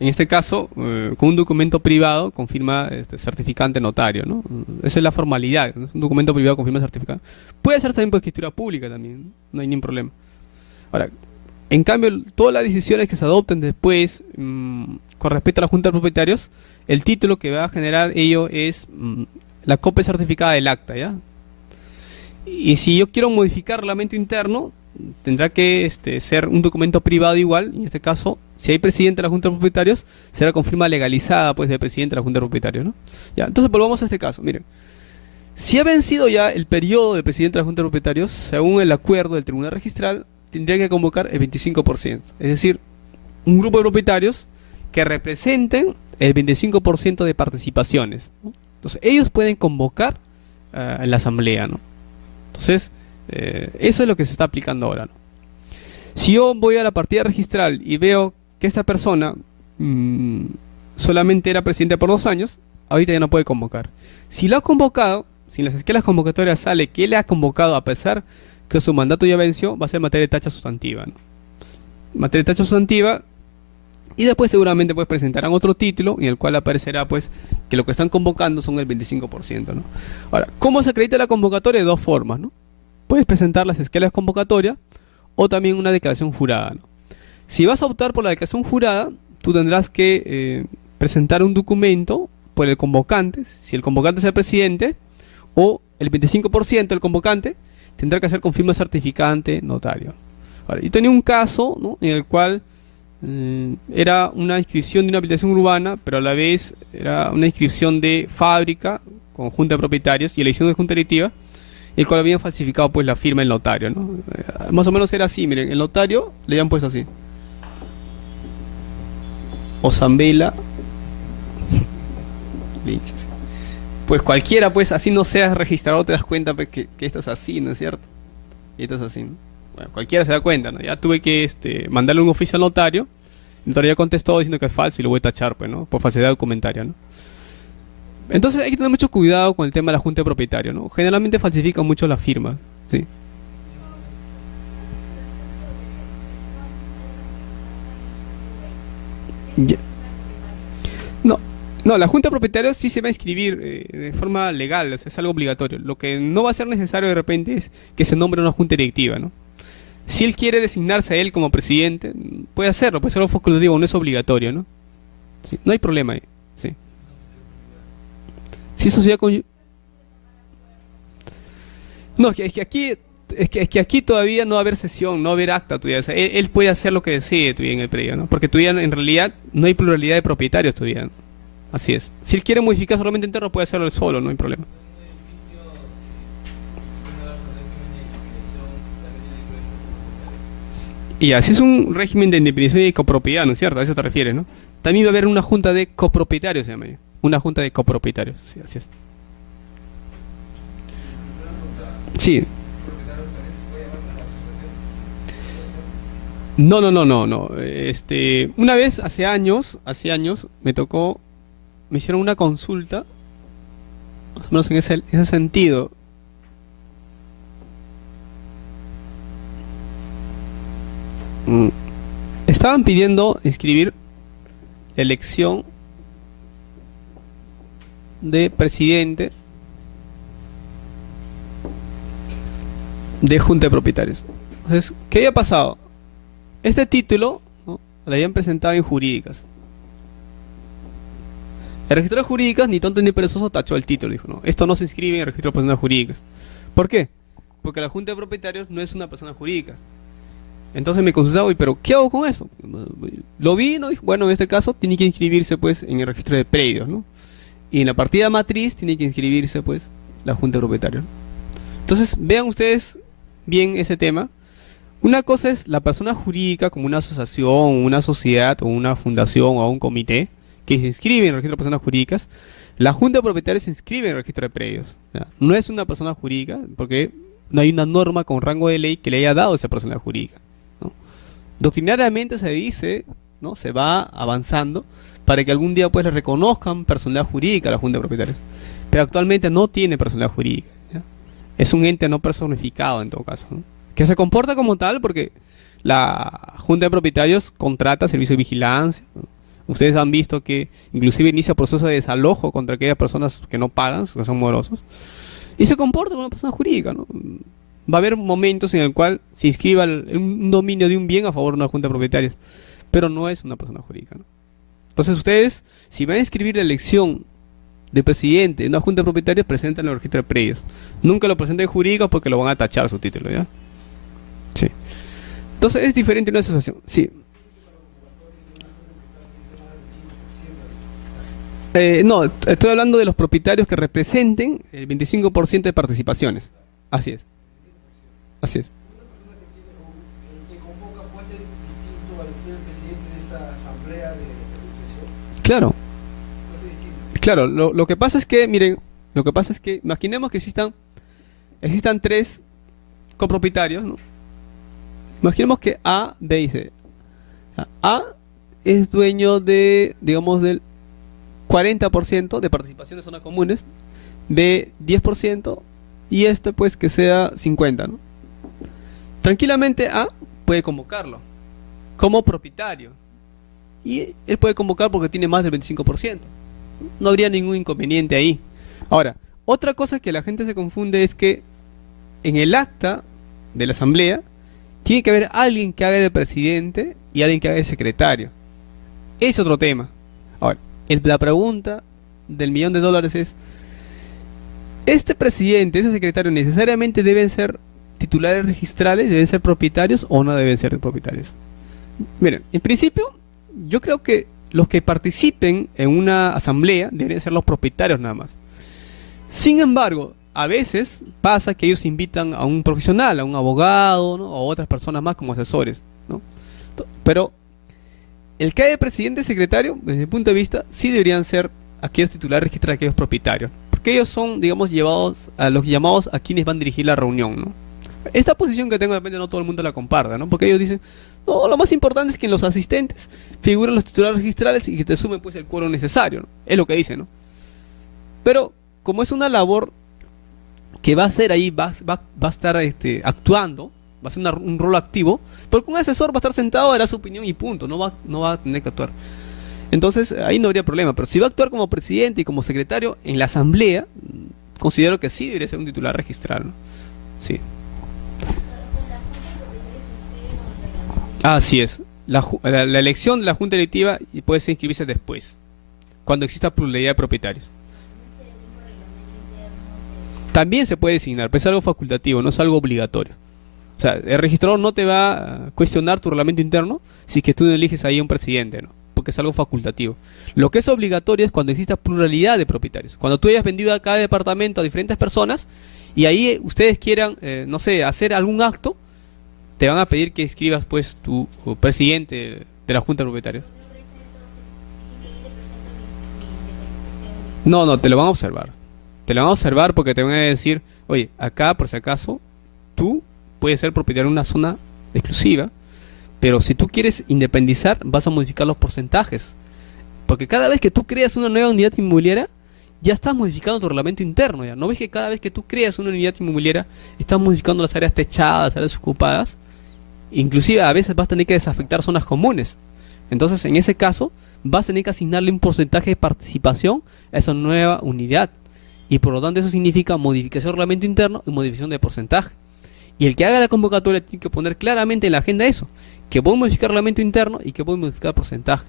en este caso, con un documento privado con firma certificante notario, ¿no? Esa es la formalidad, ¿no? Un documento privado con firma certificada. Puede ser también por escritura pública también, no hay ningún problema. Ahora, en cambio, todas las decisiones que se adopten después con respecto a la Junta de Propietarios, el título que va a generar ello es la copia certificada del acta, ¿ya? Y si yo quiero modificar el reglamento interno, tendrá que ser un documento privado igual. En este caso, si hay presidente de la Junta de Propietarios, será con firma legalizada, pues, del presidente de la Junta de Propietarios, ¿no? Ya, entonces volvamos a este caso. Miren, si ha vencido ya el periodo del presidente de la Junta de Propietarios, según el acuerdo del Tribunal Registral, tendría que convocar el 25%. Es decir, un grupo de propietarios que representen el 25% de participaciones, ¿no? Entonces, ellos pueden convocar en la asamblea, ¿no? Entonces, eso es lo que se está aplicando ahora, ¿no? Si yo voy a la partida registral y veo que esta persona solamente era presidente por 2 años, ahorita ya no puede convocar. Si lo ha convocado, si en las esquelas convocatorias sale que él ha convocado a pesar que su mandato ya venció, va a ser materia de tacha sustantiva, ¿no? Materia de tacha sustantiva, y después seguramente pues presentarán otro título en el cual aparecerá pues que lo que están convocando son el 25%, ¿no? Ahora, ¿cómo se acredita la convocatoria? De dos formas, ¿no? Puedes presentar las escalas convocatorias o también una declaración jurada, ¿no? Si vas a optar por la declaración jurada, tú tendrás que presentar un documento por el convocante, si el convocante es el presidente, o el 25% del convocante tendrá que hacer con firma certificada ante notario. Ahora, yo tenía un caso, ¿no?, en el cual era una inscripción de una habilitación urbana, pero a la vez era una inscripción de fábrica con junta de propietarios y elección de junta directiva, el cual habían falsificado pues la firma del notario, ¿no? Más o menos era así, miren, el notario le habían puesto así: Osambela Linches. Pues cualquiera, pues así no seas registrado, te das cuenta pues, que esto es así, ¿no es cierto? Y esto es así, ¿no? Bueno, cualquiera se da cuenta, ¿no? Ya tuve que mandarle un oficio al notario. El notario ya contestó diciendo que es falso y lo voy a tachar, pues, ¿no? Por falsedad documentaria, ¿no? Entonces hay que tener mucho cuidado con el tema de la junta de propietarios, ¿no? Generalmente falsifican mucho las firmas, ¿sí? Ya. No, no, la junta de propietarios sí se va a inscribir de forma legal, o sea, es algo obligatorio. Lo que no va a ser necesario de repente es que se nombre una junta directiva, ¿no? Si él quiere designarse a él como presidente, puede hacerlo, puede ser algo facultativo, no es obligatorio, ¿no? Sí, no hay problema ahí, sí. Si sociedad con... No, es que aquí todavía no va a haber sesión, no va a haber acta todavía. O sea, él puede hacer lo que desee todavía en el predio, ¿no? Porque todavía en realidad no hay pluralidad de propietarios todavía, ¿no? Así es. Si él quiere modificar solamente interno, puede hacerlo él solo, no hay problema. Y así es un régimen de independencia y copropiedad, ¿no es cierto? A eso te refieres, ¿no? También va a haber una junta de copropietarios, se llama ya. Una junta de copropietarios, sí, así es. Sí. No, no, no, no, no. Una vez, hace años, me hicieron una consulta, más o menos en ese sentido. Mm, Estaban pidiendo inscribir la elección de presidente de junta de propietarios. Entonces, ¿qué había pasado? Este título, ¿no?, lo habían presentado en jurídicas. El registro de jurídicas, ni tonto ni perezoso, tachó el título. Dijo, no, esto no se inscribe en el registro de personas jurídicas. ¿Por qué? Porque la junta de propietarios no es una persona jurídica. Entonces me consultaba, oye, pero ¿qué hago con eso? Lo vi, ¿no? Dije, bueno, en este caso tiene que inscribirse pues en el registro de predios, ¿no? Y en la partida matriz tiene que inscribirse pues la junta de propietarios. Entonces vean ustedes bien ese tema. Una cosa es la persona jurídica como una asociación, una sociedad o una fundación o un comité que se inscribe en el registro de personas jurídicas. La junta de propietarios se inscribe en el registro de predios. ¿Ya? No es una persona jurídica porque no hay una norma con rango de ley que le haya dado esa personalidad jurídica, ¿no? Doctrinariamente se dice, ¿no?, se va avanzando para que algún día pues le reconozcan personalidad jurídica a la junta de propietarios. Pero actualmente no tiene personalidad jurídica, ¿ya? Es un ente no personificado en todo caso, ¿no?, que se comporta como tal porque la junta de propietarios contrata servicio de vigilancia, ¿no? Ustedes han visto que inclusive inicia proceso de desalojo contra aquellas personas que no pagan, que son morosos, y se comporta como una persona jurídica, ¿no? Va a haber momentos en el cual se inscriba un dominio de un bien a favor de una junta de propietarios, pero no es una persona jurídica, ¿no? Entonces ustedes, si van a inscribir la elección de presidente de una junta de propietarios, presentan el registro de predios. Nunca lo presenten jurídicos porque lo van a tachar su título, ¿ya? Sí. Entonces es diferente una asociación. Sí. No, estoy hablando de los propietarios que representen el 25% de participaciones. Así es. Así es. El que convoca puede ser distinto al ser presidente de esa asamblea de asociación. Claro. Puede ser distinto. Claro, lo que pasa es que, miren, lo que pasa es que, imaginemos que existan tres copropietarios, ¿no? Imaginemos que A, B y C. A es dueño de, digamos, del 40% de participaciones zonas comunes, B 10% y pues que sea 50%, ¿no? tranquilamente puede convocarlo como propietario. Y él puede convocar porque tiene más del 25%. No habría ningún inconveniente ahí. Ahora, otra cosa que la gente se confunde es que en el acta de la asamblea tiene que haber alguien que haga de presidente y alguien que haga de secretario. Es otro tema. Ahora, la pregunta del $1.000.000 es: ¿este presidente, ese secretario necesariamente deben ser titulares registrales, deben ser propietarios o no deben ser propietarios? Miren, en principio, yo creo que los que participen en una asamblea deberían ser los propietarios nada más. Sin embargo, a veces pasa que ellos invitan a un profesional, a un abogado, ¿no? O otras personas más como asesores, ¿no? Pero el que haya de presidente y secretario, desde mi punto de vista, sí deberían ser aquellos titulares registrados, aquellos propietarios. Porque ellos son, digamos, llevados a los llamados a quienes van a dirigir la reunión, ¿no? Esta posición que tengo de repente no todo el mundo la comparta, ¿no? Porque ellos dicen, no, lo más importante es que en los asistentes figuren los titulares registrales y que te sumen pues el quórum necesario, ¿no? Es lo que dicen, ¿no? Pero como es una labor que va a ser ahí, va a estar actuando, va a ser un rol activo, porque un asesor va a estar sentado, dará su opinión y punto, no va a tener que actuar. Entonces ahí no habría problema, pero si va a actuar como presidente y como secretario en la asamblea, considero que sí debería ser un titular registral, ¿no? Sí. Así es. La elección de la junta directiva puede inscribirse después, cuando exista pluralidad de propietarios. También se puede designar, pero es algo facultativo, no es algo obligatorio. O sea, el registrador no te va a cuestionar tu reglamento interno si es que tú no eliges ahí un presidente, ¿no? Porque es algo facultativo. Lo que es obligatorio es cuando exista pluralidad de propietarios. Cuando tú hayas vendido a cada departamento a diferentes personas y ahí ustedes quieran, no sé, hacer algún acto, te van a pedir que escribas pues tu presidente de la junta de propietarios. No, te lo van a observar. Te lo van a observar porque te van a decir, oye, acá por si acaso, tú puedes ser propietario de una zona exclusiva, pero si tú quieres independizar, vas a modificar los porcentajes. Porque cada vez que tú creas una nueva unidad inmobiliaria, ya estás modificando tu reglamento interno. ¿Ya? ¿No ves que cada vez que tú creas una unidad inmobiliaria, estás modificando las áreas techadas, áreas ocupadas? Inclusive a veces vas a tener que desafectar zonas comunes. Entonces, en ese caso, vas a tener que asignarle un porcentaje de participación a esa nueva unidad. Y por lo tanto eso significa modificación del reglamento interno y modificación de porcentaje. Y el que haga la convocatoria tiene que poner claramente en la agenda eso, que voy a modificar el reglamento interno y que voy a modificar porcentaje.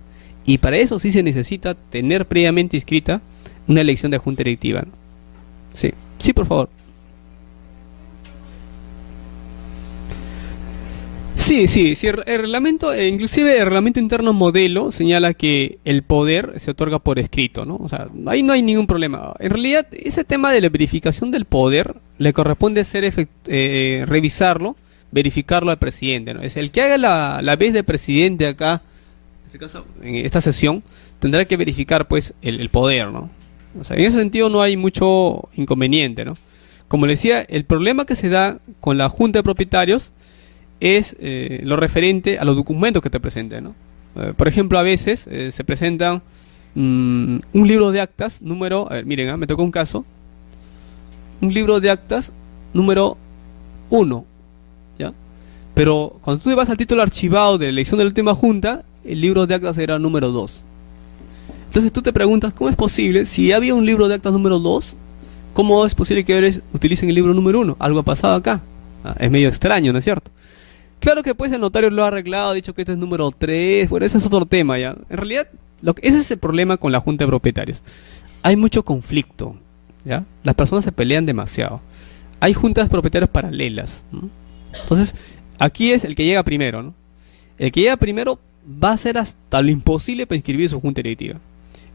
Y para eso sí se necesita tener previamente inscrita una elección de junta directiva, ¿no? Sí, por favor. Sí, el reglamento, inclusive el reglamento interno modelo señala que el poder se otorga por escrito, ¿no? O sea, ahí no hay ningún problema. En realidad, ese tema de la verificación del poder le corresponde revisarlo, verificarlo al presidente, ¿no? Es el que haga la vez de presidente acá, en este caso, en esta sesión, tendrá que verificar pues el poder, ¿no? O sea, en ese sentido no hay mucho inconveniente, ¿no? Como le decía, el problema que se da con la junta de propietarios es lo referente a los documentos que te presenten, ¿no? Por ejemplo, a veces se presentan un libro de actas número, a ver, miren, me tocó un caso, un libro de actas número 1, ¿ya? Pero cuando tú vas al título archivado de la elección de la última junta, el libro de actas era número 2. Entonces tú te preguntas, ¿cómo es posible? Si había un libro de actas número 2, ¿cómo es posible que ahora utilicen el libro número 1? Algo ha pasado acá. Es medio extraño, ¿no es cierto? Claro que pues el notario lo ha arreglado, ha dicho que este es número 3, bueno, ese es otro tema ya. En realidad, ese es el problema con la junta de propietarios. Hay mucho conflicto, ¿ya? Las personas se pelean demasiado. Hay juntas de propietarios paralelas, ¿no? Entonces, aquí es el que llega primero, ¿no? El que llega primero va a hacer hasta lo imposible para inscribir su junta directiva.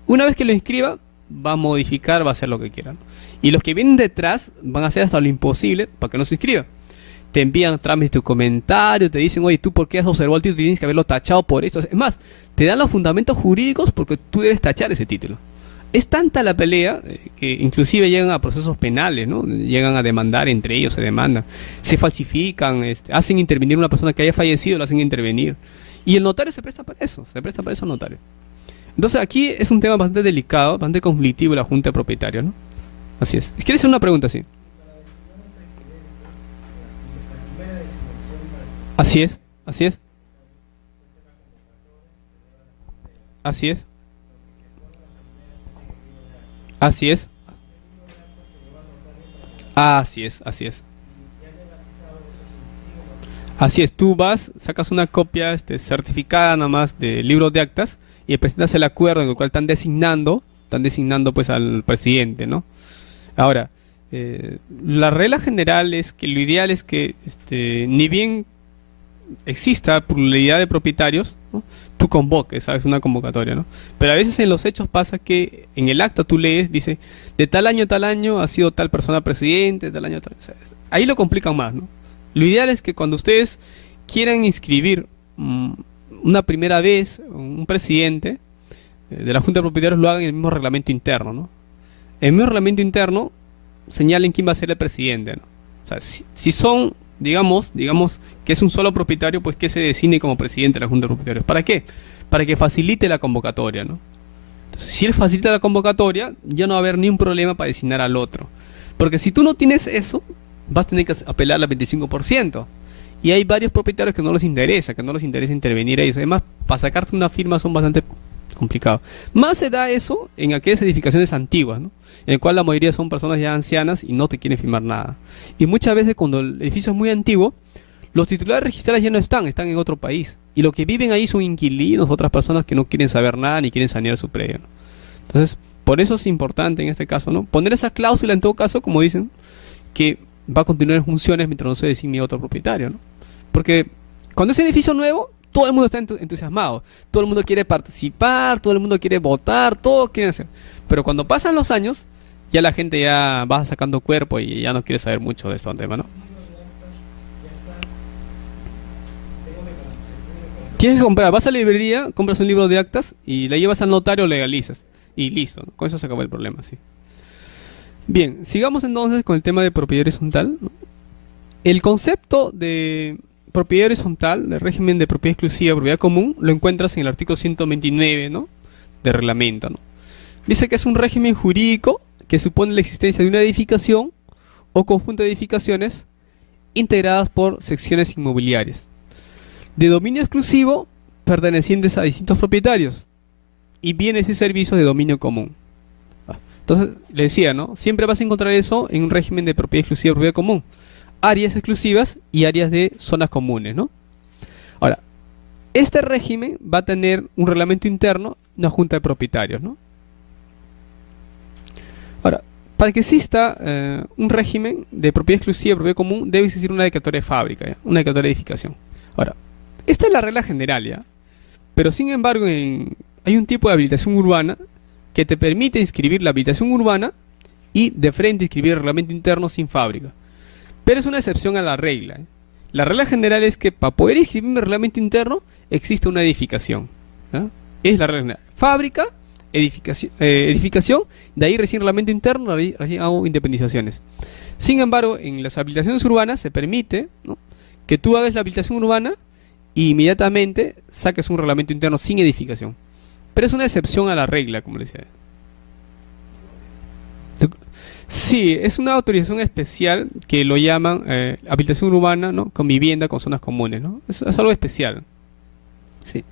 Una vez que lo inscriba, va a modificar, va a hacer lo que quiera, ¿no? Y los que vienen detrás van a hacer hasta lo imposible para que no se inscriba. Te envían trámites tu comentario, te dicen, oye, ¿tú por qué has observado el título? Tienes que haberlo tachado por esto. Es más, te dan los fundamentos jurídicos porque tú debes tachar ese título. Es tanta la pelea que inclusive llegan a procesos penales, ¿no? Llegan a demandar entre ellos, se demandan. Se falsifican, hacen intervenir a una persona que haya fallecido, lo hacen intervenir. Y el notario se presta para eso, al notario. Entonces aquí es un tema bastante delicado, bastante conflictivo la junta de propietarios, ¿no? Así es. ¿Quieres hacer una pregunta? Sí. Así es, así es, así es, así es, así es, así es. Así es, tú vas, sacas una copia certificada nada más del libro de actas y presentas el acuerdo en el cual están designando pues al presidente, ¿no? Ahora, la regla general es que lo ideal es que ni bien exista pluralidad de propietarios, ¿no? Tú convoques, ¿sabes? Una convocatoria, ¿no? Pero a veces en los hechos pasa que en el acta tú lees, dice, de tal año ha sido tal persona presidente, tal año tal... o sea, ahí lo complican más, ¿no? Lo ideal es que cuando ustedes quieran inscribir una primera vez un presidente de la Junta de Propietarios, lo hagan en el mismo reglamento interno, ¿no? En el mismo reglamento interno señalen quién va a ser el presidente, ¿no? O sea, si son, digamos que es un solo propietario, pues que se designe como presidente de la Junta de Propietarios. ¿Para qué? Para que facilite la convocatoria, ¿no? Entonces, si él facilita la convocatoria, ya no va a haber ni un problema para designar al otro. Porque si tú no tienes eso, vas a tener que apelar al 25%. Y hay varios propietarios que no les interesa intervenir a ellos. Además, para sacarte una firma son bastante complicados. Más se da eso en aquellas edificaciones antiguas, ¿no? En el cual la mayoría son personas ya ancianas y no te quieren firmar nada. Y muchas veces cuando el edificio es muy antiguo, los titulares registrales ya no están en otro país. Y lo que viven ahí son inquilinos, otras personas que no quieren saber nada ni quieren sanear su predio, ¿no? Entonces, por eso es importante en este caso, ¿no? Poner esa cláusula en todo caso, como dicen, que va a continuar en funciones mientras no se designe otro propietario, ¿no? Porque cuando es edificio nuevo, todo el mundo está entusiasmado, todo el mundo quiere participar, todo el mundo quiere votar, todos quieren hacer. Pero cuando pasan los años, ya la gente ya va sacando cuerpo y ya no quiere saber mucho de estos temas, ¿no? Tienes que comprar, vas a la librería, compras un libro de actas y la llevas al notario, legalizas y listo, ¿no? Con eso se acabó el problema, sí. Bien, sigamos entonces con el tema de propiedad horizontal, ¿no? El concepto de propiedad horizontal, del régimen de propiedad exclusiva, propiedad común, lo encuentras en el artículo 129, ¿no? De reglamento, ¿no? Dice que es un régimen jurídico que supone la existencia de una edificación o conjunto de edificaciones integradas por secciones inmobiliarias de dominio exclusivo pertenecientes a distintos propietarios y bienes y servicios de dominio común. Entonces, le decía, ¿no? Siempre vas a encontrar eso en un régimen de propiedad exclusiva y propiedad común. Áreas exclusivas y áreas de zonas comunes, ¿no? Ahora, este régimen va a tener un reglamento interno, una junta de propietarios, ¿no? Ahora, para que exista un régimen de propiedad exclusiva y propiedad común, debe existir una declaratoria de fábrica, ¿ya? Una declaratoria de edificación. Ahora, esta es la regla general, ¿ya? Pero sin embargo, hay un tipo de habilitación urbana que te permite inscribir la habilitación urbana y de frente inscribir el reglamento interno sin fábrica. Pero es una excepción a la regla, ¿eh? La regla general es que para poder inscribir un reglamento interno existe una edificación, ¿ya? Es la regla general. Fábrica, edificación, de ahí recién reglamento interno, de ahí recién hago independizaciones. Sin embargo, en las habilitaciones urbanas se permite, ¿no?, que tú hagas la habilitación urbana y inmediatamente saques un reglamento interno sin edificación. Pero es una excepción a la regla, como le decía. Sí, es una autorización especial que lo llaman habilitación urbana, ¿no?, con vivienda, con zonas comunes, ¿no? Es algo especial. Sí.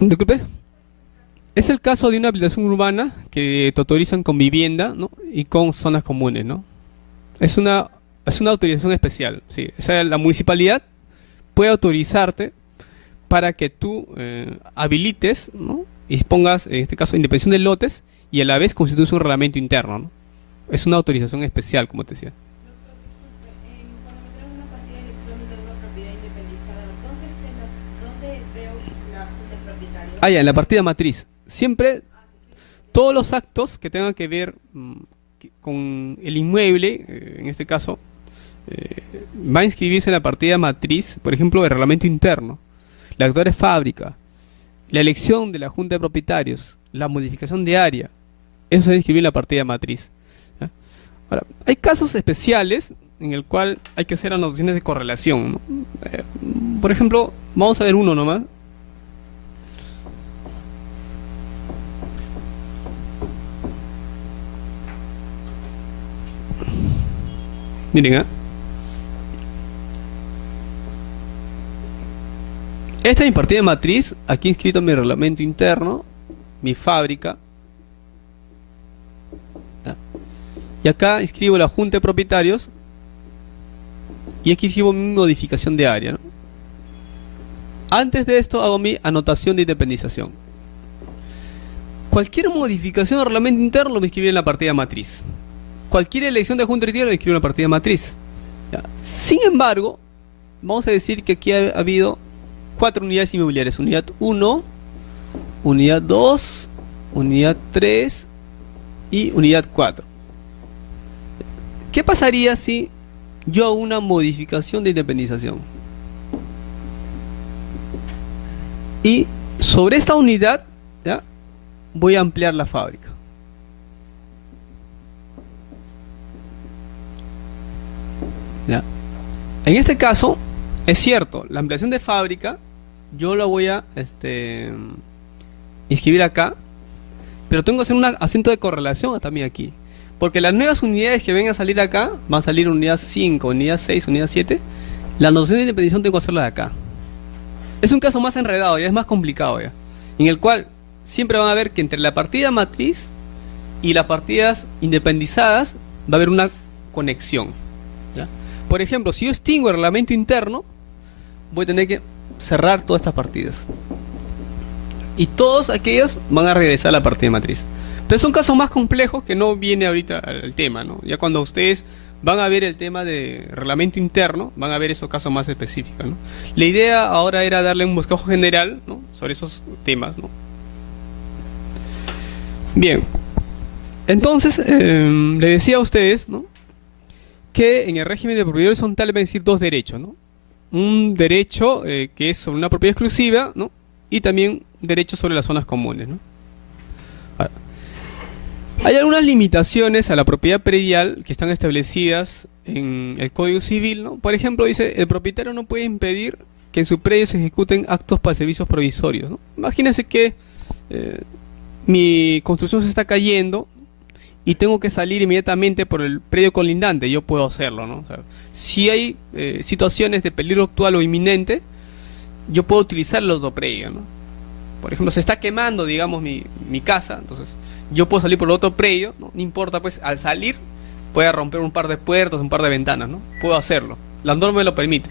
Disculpe. Es el caso de una habilitación urbana que te autorizan con vivienda, ¿no?, y con zonas comunes, ¿no? Es una autorización especial, sí. O sea, la municipalidad puede autorizarte para que tú habilites, ¿no?, y pongas, en este caso, independización de lotes y a la vez constituyes un reglamento interno, ¿no? Es una autorización especial, como te decía. Doctor, disculpe, cuando me trae una partida electrónica de una propiedad independizada, ¿dónde veo la junta de propietarios? Ah, ya, en la partida matriz. Siempre, todos los actos que tengan que ver con el inmueble, en este caso, va a inscribirse en la partida matriz, por ejemplo, el reglamento interno, la declaratoria de fábrica, la elección de la junta de propietarios, la modificación de área. Eso se va a inscribir en la partida matriz, ¿ya? Ahora, hay casos especiales en el cual hay que hacer anotaciones de correlación, ¿no? Por ejemplo, vamos a ver uno nomás. Miren, Esta es mi partida matriz, aquí inscrito mi reglamento interno, mi fábrica. ¿Ya? Y acá inscribo la junta de propietarios. Y aquí escribo mi modificación de área, ¿no? Antes de esto hago mi anotación de independización. Cualquier modificación del reglamento interno lo escribí en la partida matriz. Cualquier elección de junta directiva lo escribo en la partida matriz. ¿Ya? Sin embargo, vamos a decir que aquí ha habido 4 unidades inmobiliarias. Unidad 1, unidad 2, unidad 3 y unidad 4. ¿Qué pasaría si yo hago una modificación de independización? Y sobre esta unidad, ¿ya?, voy a ampliar la fábrica. ¿Ya? En este caso, es cierto, la ampliación de fábrica yo la voy a inscribir acá, pero tengo que hacer un acento de correlación también aquí. Porque las nuevas unidades que vengan a salir acá, van a salir unidad 5, unidad 6, unidad 7. La noción de independización tengo que hacerla de acá. Es un caso más enredado, ya es más complicado ya. En el cual siempre van a ver que entre la partida matriz y las partidas independizadas va a haber una conexión, ¿ya? Por ejemplo, si yo extingo el reglamento interno, voy a tener que cerrar todas estas partidas. Y todos aquellos van a regresar a la partida matriz. Pero son casos más complejos que no viene ahorita al tema, ¿no? Ya cuando ustedes van a ver el tema de reglamento interno, van a ver esos casos más específicos, ¿no? La idea ahora era darle un bosquejo general, ¿no?, sobre esos temas, ¿no? Bien, entonces le decía a ustedes, ¿no?, que en el régimen de propiedad horizontal van a decir 2 derechos, ¿no? Un derecho que es sobre una propiedad exclusiva, ¿no?, y también derechos sobre las zonas comunes, ¿no? Ahora, hay algunas limitaciones a la propiedad predial que están establecidas en el Código Civil, ¿no? Por ejemplo, dice, el propietario no puede impedir que en su predio se ejecuten actos para servicios provisorios, ¿no? Imagínense que mi construcción se está cayendo y tengo que salir inmediatamente por el predio colindante. Yo puedo hacerlo, ¿no? O sea, si hay situaciones de peligro actual o inminente, yo puedo utilizar el otro predio, ¿no? Por ejemplo, se está quemando, digamos, mi casa, entonces yo puedo salir por el otro predio, ¿no? No importa, pues, al salir pueda romper un par de puertas, un par de ventanas, ¿no? Puedo hacerlo, la norma me lo permite.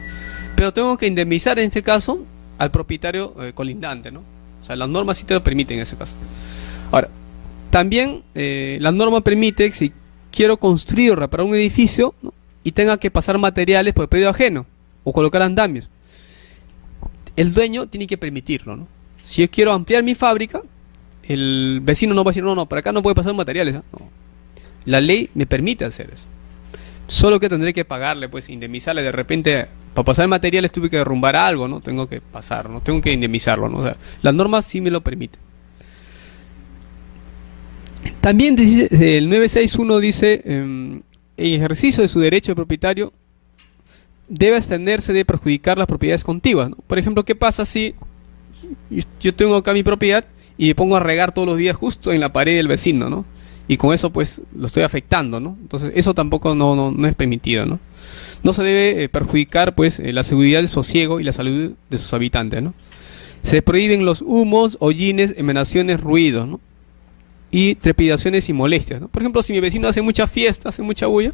Pero tengo que indemnizar en este caso al propietario colindante, ¿no? O sea, las normas sí te lo permiten en ese caso. Ahora, también la norma permite que si quiero construir o reparar un edificio, ¿no?, y tenga que pasar materiales por el predio ajeno o colocar andamios, el dueño tiene que permitirlo, ¿no? Si yo quiero ampliar mi fábrica, el vecino no va a decir, no, por acá no puede pasar materiales, ¿eh? No. La ley me permite hacer eso. Solo que tendré que pagarle, pues, indemnizarle. De repente, para pasar materiales tuve que derrumbar algo, ¿no? Tengo que pasar, ¿no? Tengo que indemnizarlo, ¿no? O sea, la norma sí me lo permite. También dice, el 961 dice, el ejercicio de su derecho de propietario debe abstenerse de perjudicar las propiedades contiguas, ¿no? Por ejemplo, ¿qué pasa si yo tengo acá mi propiedad y me pongo a regar todos los días justo en la pared del vecino, ¿no? Y con eso, pues, lo estoy afectando, ¿no? Entonces, eso tampoco no es permitido, ¿no? No se debe perjudicar, pues, la seguridad, el sosiego y la salud de sus habitantes, ¿no? Se prohíben los humos, hollines, emanaciones, ruidos, ¿no? Y trepidaciones y molestias, ¿no? Por ejemplo, si mi vecino hace mucha fiesta, hace mucha bulla,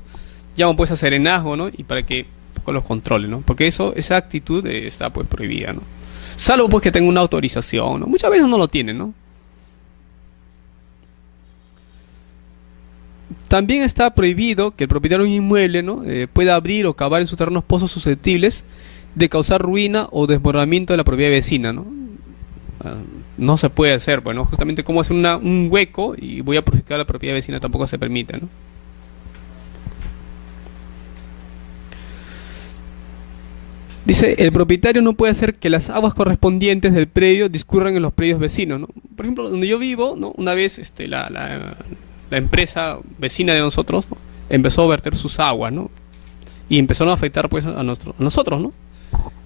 llamo, pues, a serenazgo, ¿no? Y para que con los controles, ¿no? Porque esa actitud está, pues, prohibida, ¿no? Salvo, pues, que tenga una autorización, ¿no? Muchas veces no lo tienen, ¿no? También está prohibido que el propietario de un inmueble, ¿no?, pueda abrir o cavar en sus terrenos pozos susceptibles de causar ruina o desbordamiento de la propiedad vecina, ¿no? No se puede hacer, pues, ¿no? Justamente como hacer un hueco y voy a perjudicar a la propiedad vecina tampoco se permite, ¿no? Dice, el propietario no puede hacer que las aguas correspondientes del predio discurran en los predios vecinos, ¿no? Por ejemplo, donde yo vivo, ¿no?, una vez la empresa vecina de nosotros, ¿no?, empezó a verter sus aguas, ¿no? Y empezaron a afectar, pues, a nosotros, ¿no?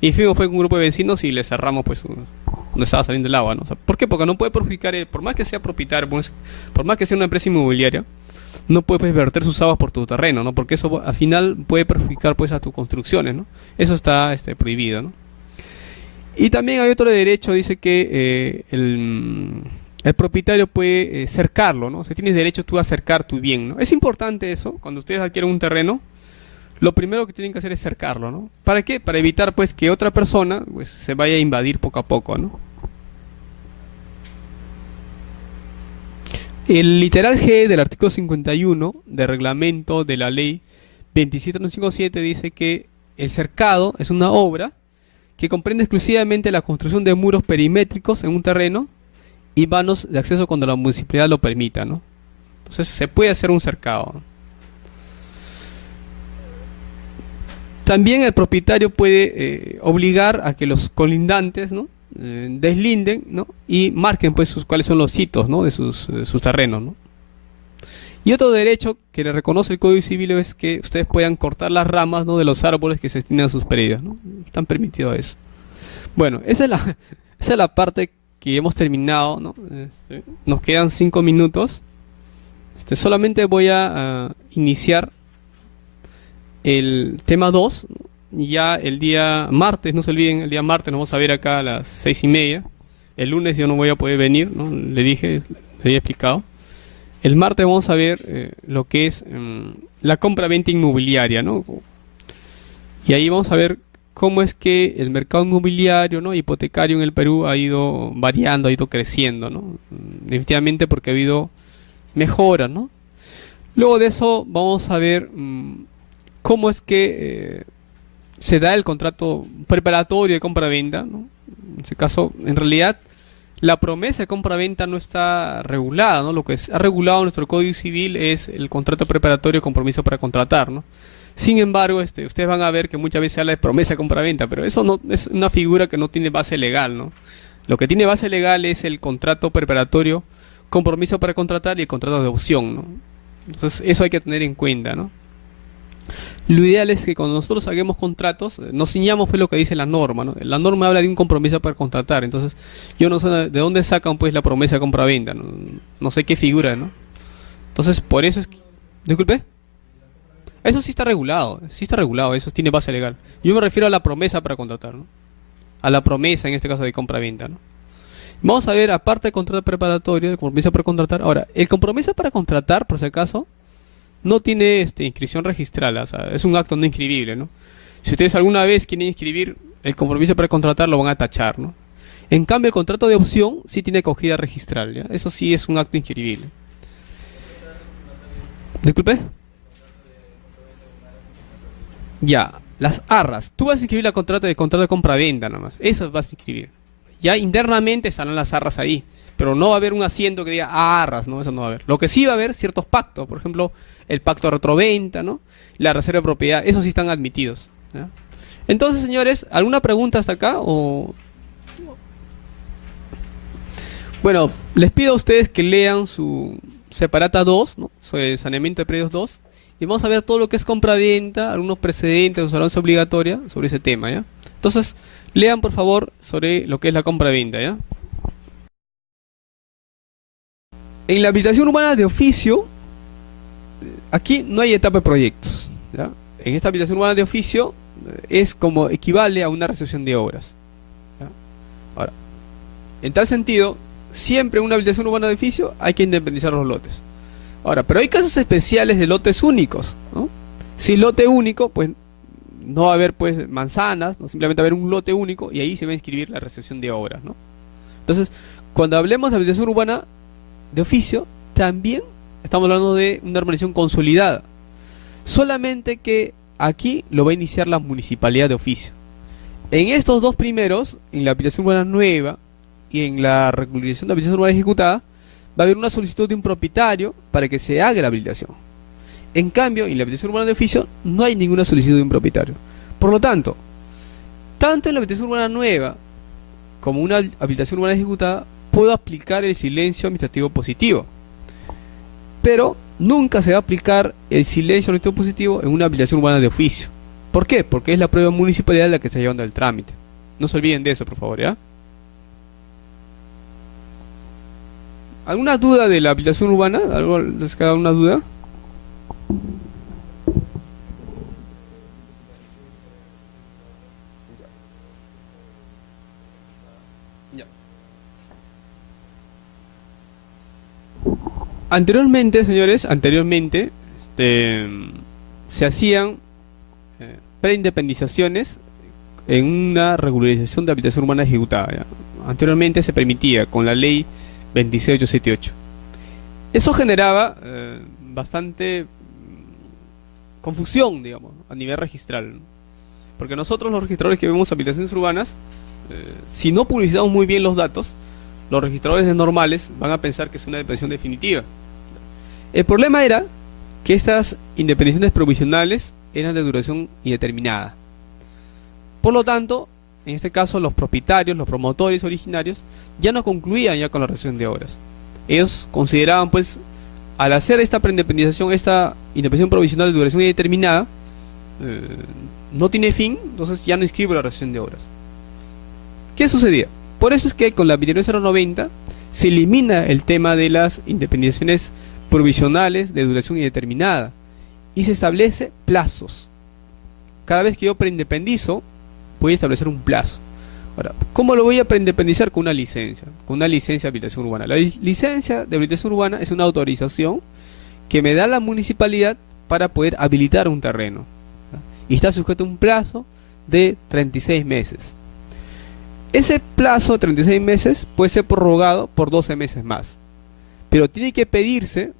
Y fuimos, pues, con un grupo de vecinos y le cerramos, pues, donde estaba saliendo el agua, ¿no? O sea, ¿por qué? Porque no puede perjudicar, por más que sea propietario, por más que sea una empresa inmobiliaria, no puede, pues, verter sus aguas por tu terreno, ¿no? Porque eso al final puede perjudicar, pues, a tus construcciones, ¿no? Eso está prohibido, ¿no? Y también hay otro derecho, dice que el propietario puede cercarlo, ¿no? O sea, tienes derecho tú a cercar tu bien, ¿no? Es importante eso, cuando ustedes adquieren un terreno, lo primero que tienen que hacer es cercarlo, ¿no? ¿Para qué? Para evitar, pues, que otra persona, pues, se vaya a invadir poco a poco, ¿no? El literal G del artículo 51 del reglamento de la ley 27157 dice que el cercado es una obra que comprende exclusivamente la construcción de muros perimétricos en un terreno y vanos de acceso cuando la municipalidad lo permita, ¿no? Entonces se puede hacer un cercado. También el propietario puede obligar a que los colindantes, ¿no? Deslinden, ¿no? Y marquen, pues, cuáles son los hitos, ¿no? De sus terrenos, ¿no? Y otro derecho que le reconoce el Código Civil es que ustedes puedan cortar las ramas, ¿no? De los árboles que se destinan a sus predios, ¿no? Están permitidos eso. Bueno, esa es la parte que hemos terminado, ¿no? Nos quedan 5 minutos. Solamente voy a iniciar el tema 2. Ya el día martes, no se olviden, el día martes nos vamos a ver acá a las 6:30. El lunes yo no voy a poder venir, ¿no? Le dije, le había explicado. El martes vamos a ver lo que es la compra-venta inmobiliaria, ¿no? Y ahí vamos a ver cómo es que el mercado inmobiliario, ¿no? Hipotecario en el Perú ha ido variando, ha ido creciendo, ¿no? Definitivamente porque ha habido mejoras, ¿no? Luego de eso vamos a ver cómo es que se da el contrato preparatorio de compra-venta, ¿no? En ese caso, en realidad, la promesa de compra-venta no está regulada, ¿no? Lo que ha regulado nuestro Código Civil es el contrato preparatorio, compromiso para contratar, ¿no? Sin embargo, ustedes van a ver que muchas veces se habla de promesa de compra-venta, pero eso no es una figura que no tiene base legal, ¿no? Lo que tiene base legal es el contrato preparatorio, compromiso para contratar y el contrato de opción, ¿no? Entonces, eso hay que tener en cuenta, ¿no? Lo ideal es que cuando nosotros hagamos contratos, nos ciñamos pues lo que dice la norma, ¿no? La norma habla de un compromiso para contratar, entonces yo no sé de dónde sacan pues la promesa de compra-venta, ¿no? No sé qué figura, ¿no? Entonces por eso es que... Disculpe. Eso sí está regulado, eso tiene base legal. Yo me refiero a la promesa para contratar, ¿no? A la promesa en este caso de compra-venta, ¿no? Vamos a ver, aparte del contrato preparatorio, el compromiso para contratar. Ahora, el compromiso para contratar, por si acaso, no tiene inscripción registral, o sea, es un acto no inscribible, ¿no? Si ustedes alguna vez quieren inscribir el compromiso para contratar, lo van a tachar, ¿no? En cambio, el contrato de opción sí tiene acogida registral, ¿ya? Eso sí es un acto inscribible. Disculpe. Ya, las arras. Tú vas a inscribir el contrato de compra-venta nada más. Eso vas a inscribir. Ya internamente estarán las arras ahí. Pero no va a haber un asiento que diga arras, ¿no? Eso no va a haber. Lo que sí va a haber ciertos pactos. Por ejemplo, el pacto de retroventa, ¿no? La reserva de propiedad. Esos sí están admitidos, ¿ya? Entonces, señores, ¿alguna pregunta hasta acá? Bueno, les pido a ustedes que lean su separata 2, ¿no? Sobre saneamiento de predios 2. Y vamos a ver todo lo que es compra-venta, algunos precedentes, observancia obligatoria sobre ese tema, ¿ya? Entonces, lean por favor sobre lo que es la compra-venta, ¿ya? En la habilitación urbana de oficio, aquí no hay etapa de proyectos, ¿ya? En esta habilitación urbana de oficio es como equivale a una recepción de obras, ¿ya? Ahora, en tal sentido, siempre en una habilitación urbana de oficio hay que independizar los lotes. Ahora, pero hay casos especiales de lotes únicos, ¿no? Si lote único, pues no va a haber pues manzanas, no, simplemente va a haber un lote único y ahí se va a inscribir la recepción de obras, ¿no? Entonces, cuando hablemos de habilitación urbana de oficio, también estamos hablando de una urbanización consolidada. Solamente que aquí lo va a iniciar la municipalidad de oficio. En estos dos primeros, en la habilitación urbana nueva y en la regularización de habilitación urbana ejecutada, va a haber una solicitud de un propietario para que se haga la habilitación. En cambio, en la habilitación urbana de oficio no hay ninguna solicitud de un propietario. Por lo tanto, tanto en la habilitación urbana nueva como una habilitación urbana ejecutada, puedo aplicar el silencio administrativo positivo. Pero nunca se va a aplicar el silencio administrativo positivo en una habilitación urbana de oficio. ¿Por qué? Porque es la propia municipalidad la que está llevando el trámite. No se olviden de eso, por favor, ¿ya? ¿Alguna duda de la habilitación urbana? ¿Algo les queda una duda? Anteriormente, señores, se hacían preindependizaciones en una regularización de habilitación urbana ejecutada, ¿ya? Anteriormente se permitía con la ley 26878. Eso generaba bastante confusión, digamos, a nivel registral, ¿no? Porque nosotros los registradores que vemos habilitaciones urbanas, si no publicitamos muy bien los datos, los registradores normales van a pensar que es una dependencia definitiva. El problema era que estas independizaciones provisionales eran de duración indeterminada. Por lo tanto, en este caso los propietarios, los promotores originarios, ya no concluían ya con la realización de obras. Ellos consideraban, pues, al hacer esta preindependización, esta independencia provisional de duración indeterminada, no tiene fin, entonces ya no inscribo la realización de obras. ¿Qué sucedía? Por eso es que con la 29090 se elimina el tema de las independizaciones provisionales de duración indeterminada y se establece plazos. Cada vez que yo preindependizo, voy a establecer un plazo. Ahora, ¿cómo lo voy a preindependizar? Con una licencia. Con una licencia de habilitación urbana. La licencia de habilitación urbana es una autorización que me da la municipalidad para poder habilitar un terreno, ¿no? Y está sujeto a un plazo de 36 meses. Ese plazo de 36 meses puede ser prorrogado por 12 meses más, pero tiene que pedirse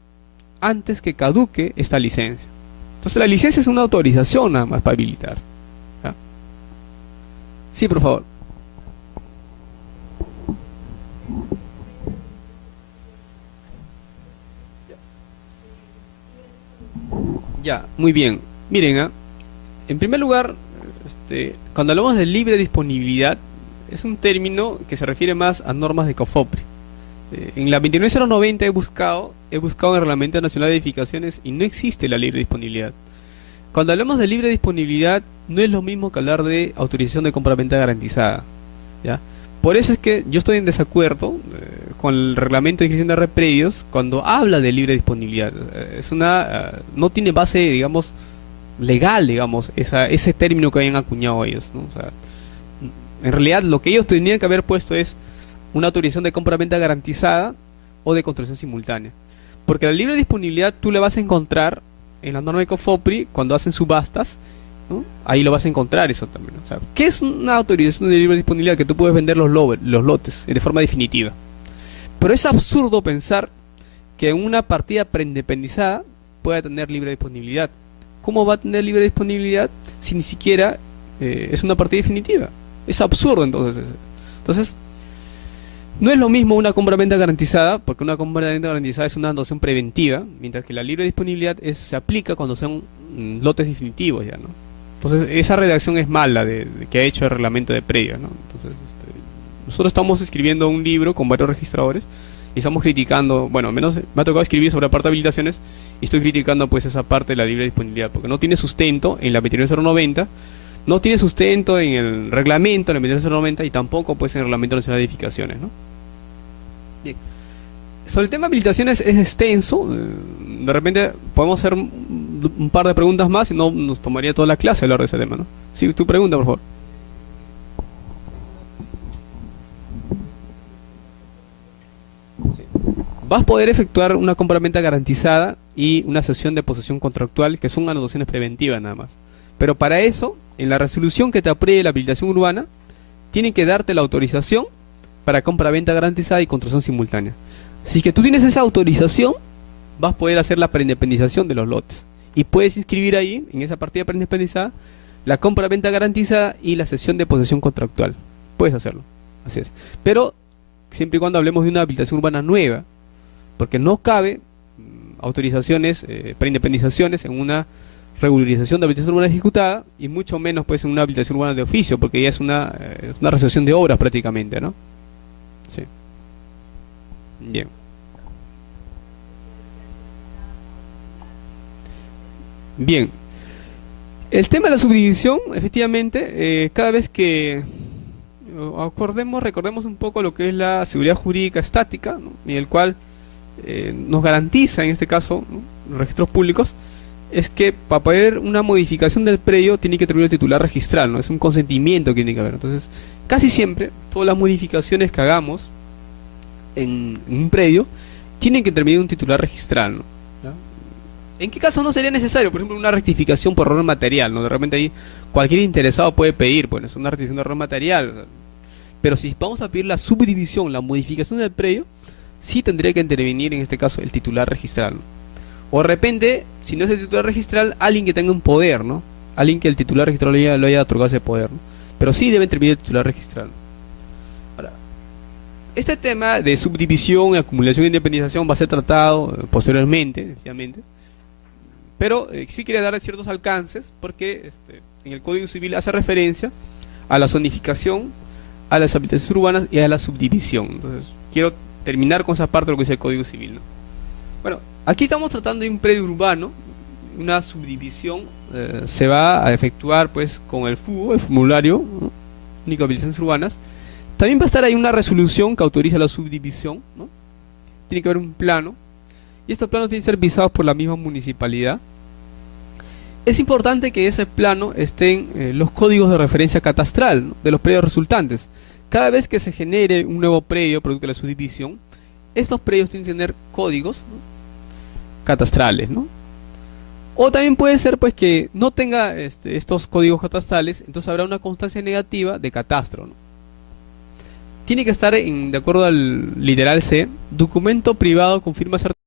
antes que caduque esta licencia. Entonces la licencia es una autorización nada más para habilitar, ¿ya? Sí, por favor. Ya, muy bien. Miren, en primer lugar, cuando hablamos de libre disponibilidad, es un término que se refiere más a normas de COFOPRI. En la 29090 he buscado en el Reglamento Nacional de Edificaciones y no existe la libre disponibilidad. Cuando hablamos de libre disponibilidad, no es lo mismo que hablar de autorización de compraventa garantizada, ¿ya? Por eso es que yo estoy en desacuerdo con el Reglamento de Inscripción de Repredios cuando habla de libre disponibilidad. No tiene base, digamos, legal, digamos, ese término que hayan acuñado ellos, ¿no? O sea, en realidad lo que ellos tendrían que haber puesto es una autorización de compra-venta garantizada o de construcción simultánea. Porque la libre disponibilidad tú la vas a encontrar en la norma de COFOPRI cuando hacen subastas, ¿no? Ahí lo vas a encontrar eso también, ¿no? O sea, ¿qué es una autorización de libre disponibilidad? Que tú puedes vender los lotes de forma definitiva. Pero es absurdo pensar que una partida preindependizada pueda tener libre disponibilidad. ¿Cómo va a tener libre disponibilidad si ni siquiera es una partida definitiva? Es absurdo entonces. Entonces, no es lo mismo una compra-venta garantizada, porque una compra-venta garantizada es una noción preventiva, mientras que la libre disponibilidad se aplica cuando son lotes definitivos ya, ¿no? Entonces, esa redacción es mala que ha hecho el reglamento de predios, ¿no? Entonces, nosotros estamos escribiendo un libro con varios registradores y estamos criticando, bueno, al menos me ha tocado escribir sobre la parte de habilitaciones y estoy criticando pues esa parte de la libre disponibilidad, porque no tiene sustento en la 29090, no tiene sustento en el reglamento, en la 29090 y tampoco pues en el Reglamento Nacional de Edificaciones, ¿no? Bien. Sobre el tema de habilitaciones es extenso, de repente podemos hacer un par de preguntas más y no nos tomaría toda la clase hablar de ese tema, ¿no? Sí, tu pregunta, por favor. Sí. Vas a poder efectuar una compra-venta garantizada y una cesión de posesión contractual, que son anotaciones preventivas nada más. Pero para eso, en la resolución que te apruebe la habilitación urbana, tienen que darte la autorización para compra-venta garantizada y construcción simultánea. Si es que tú tienes esa autorización, vas a poder hacer la preindependización de los lotes. Y puedes inscribir ahí, en esa partida preindependizada, la compra-venta garantizada y la cesión de posesión contractual. Puedes hacerlo, así es. Pero siempre y cuando hablemos de una habilitación urbana nueva, porque no cabe autorizaciones, preindependizaciones en una regularización de habilitación urbana ejecutada y mucho menos pues en una habilitación urbana de oficio, porque ya es una resolución de obras prácticamente, ¿no? Sí. Bien. Bien. El tema de la subdivisión, efectivamente, cada vez que recordemos un poco lo que es la seguridad jurídica estática, ¿no? Y el cual nos garantiza, en este caso, ¿no?, los registros públicos, es que para poder una modificación del predio tiene que tener el titular registral, ¿no? Es un consentimiento que tiene que haber. Entonces, casi siempre, todas las modificaciones que hagamos en un predio tienen que intervenir un titular registral, ¿no? ¿Ya? ¿En qué caso no sería necesario? Por ejemplo, una rectificación por error material, ¿no? De repente ahí cualquier interesado puede pedir, pues, una rectificación de error material. O sea, pero si vamos a pedir la subdivisión, la modificación del predio, sí tendría que intervenir en este caso el titular registral, ¿no? O de repente, si no es el titular registral, alguien que tenga un poder, ¿no? Alguien que el titular registral lo haya otorgado ese poder, ¿no? Pero sí debe intervenir el titular registral. Ahora, este tema de subdivisión, acumulación e independización va a ser tratado posteriormente, sencillamente. Pero sí quería dar ciertos alcances porque en el Código Civil hace referencia a la zonificación, a las habitaciones urbanas y a la subdivisión. Entonces, quiero terminar con esa parte de lo que dice el Código Civil, ¿no? Bueno, aquí estamos tratando de un predio urbano, una subdivisión se va a efectuar pues con el FUO, el formulario, ¿no? Único de Habitaciones Urbanas. También va a estar ahí una resolución que autoriza la subdivisión, ¿no? Tiene que haber un plano, y estos planos tienen que ser visados por la misma municipalidad. Es importante que en ese plano estén los códigos de referencia catastral, ¿no? De los predios resultantes. Cada vez que se genere un nuevo predio producto de la subdivisión, estos predios tienen que tener códigos, ¿no? Catastrales, ¿no? O también puede ser pues que no tenga estos códigos catastrales, entonces habrá una constancia negativa de catastro, ¿no? Tiene que estar de acuerdo al literal C, documento privado con firma certificada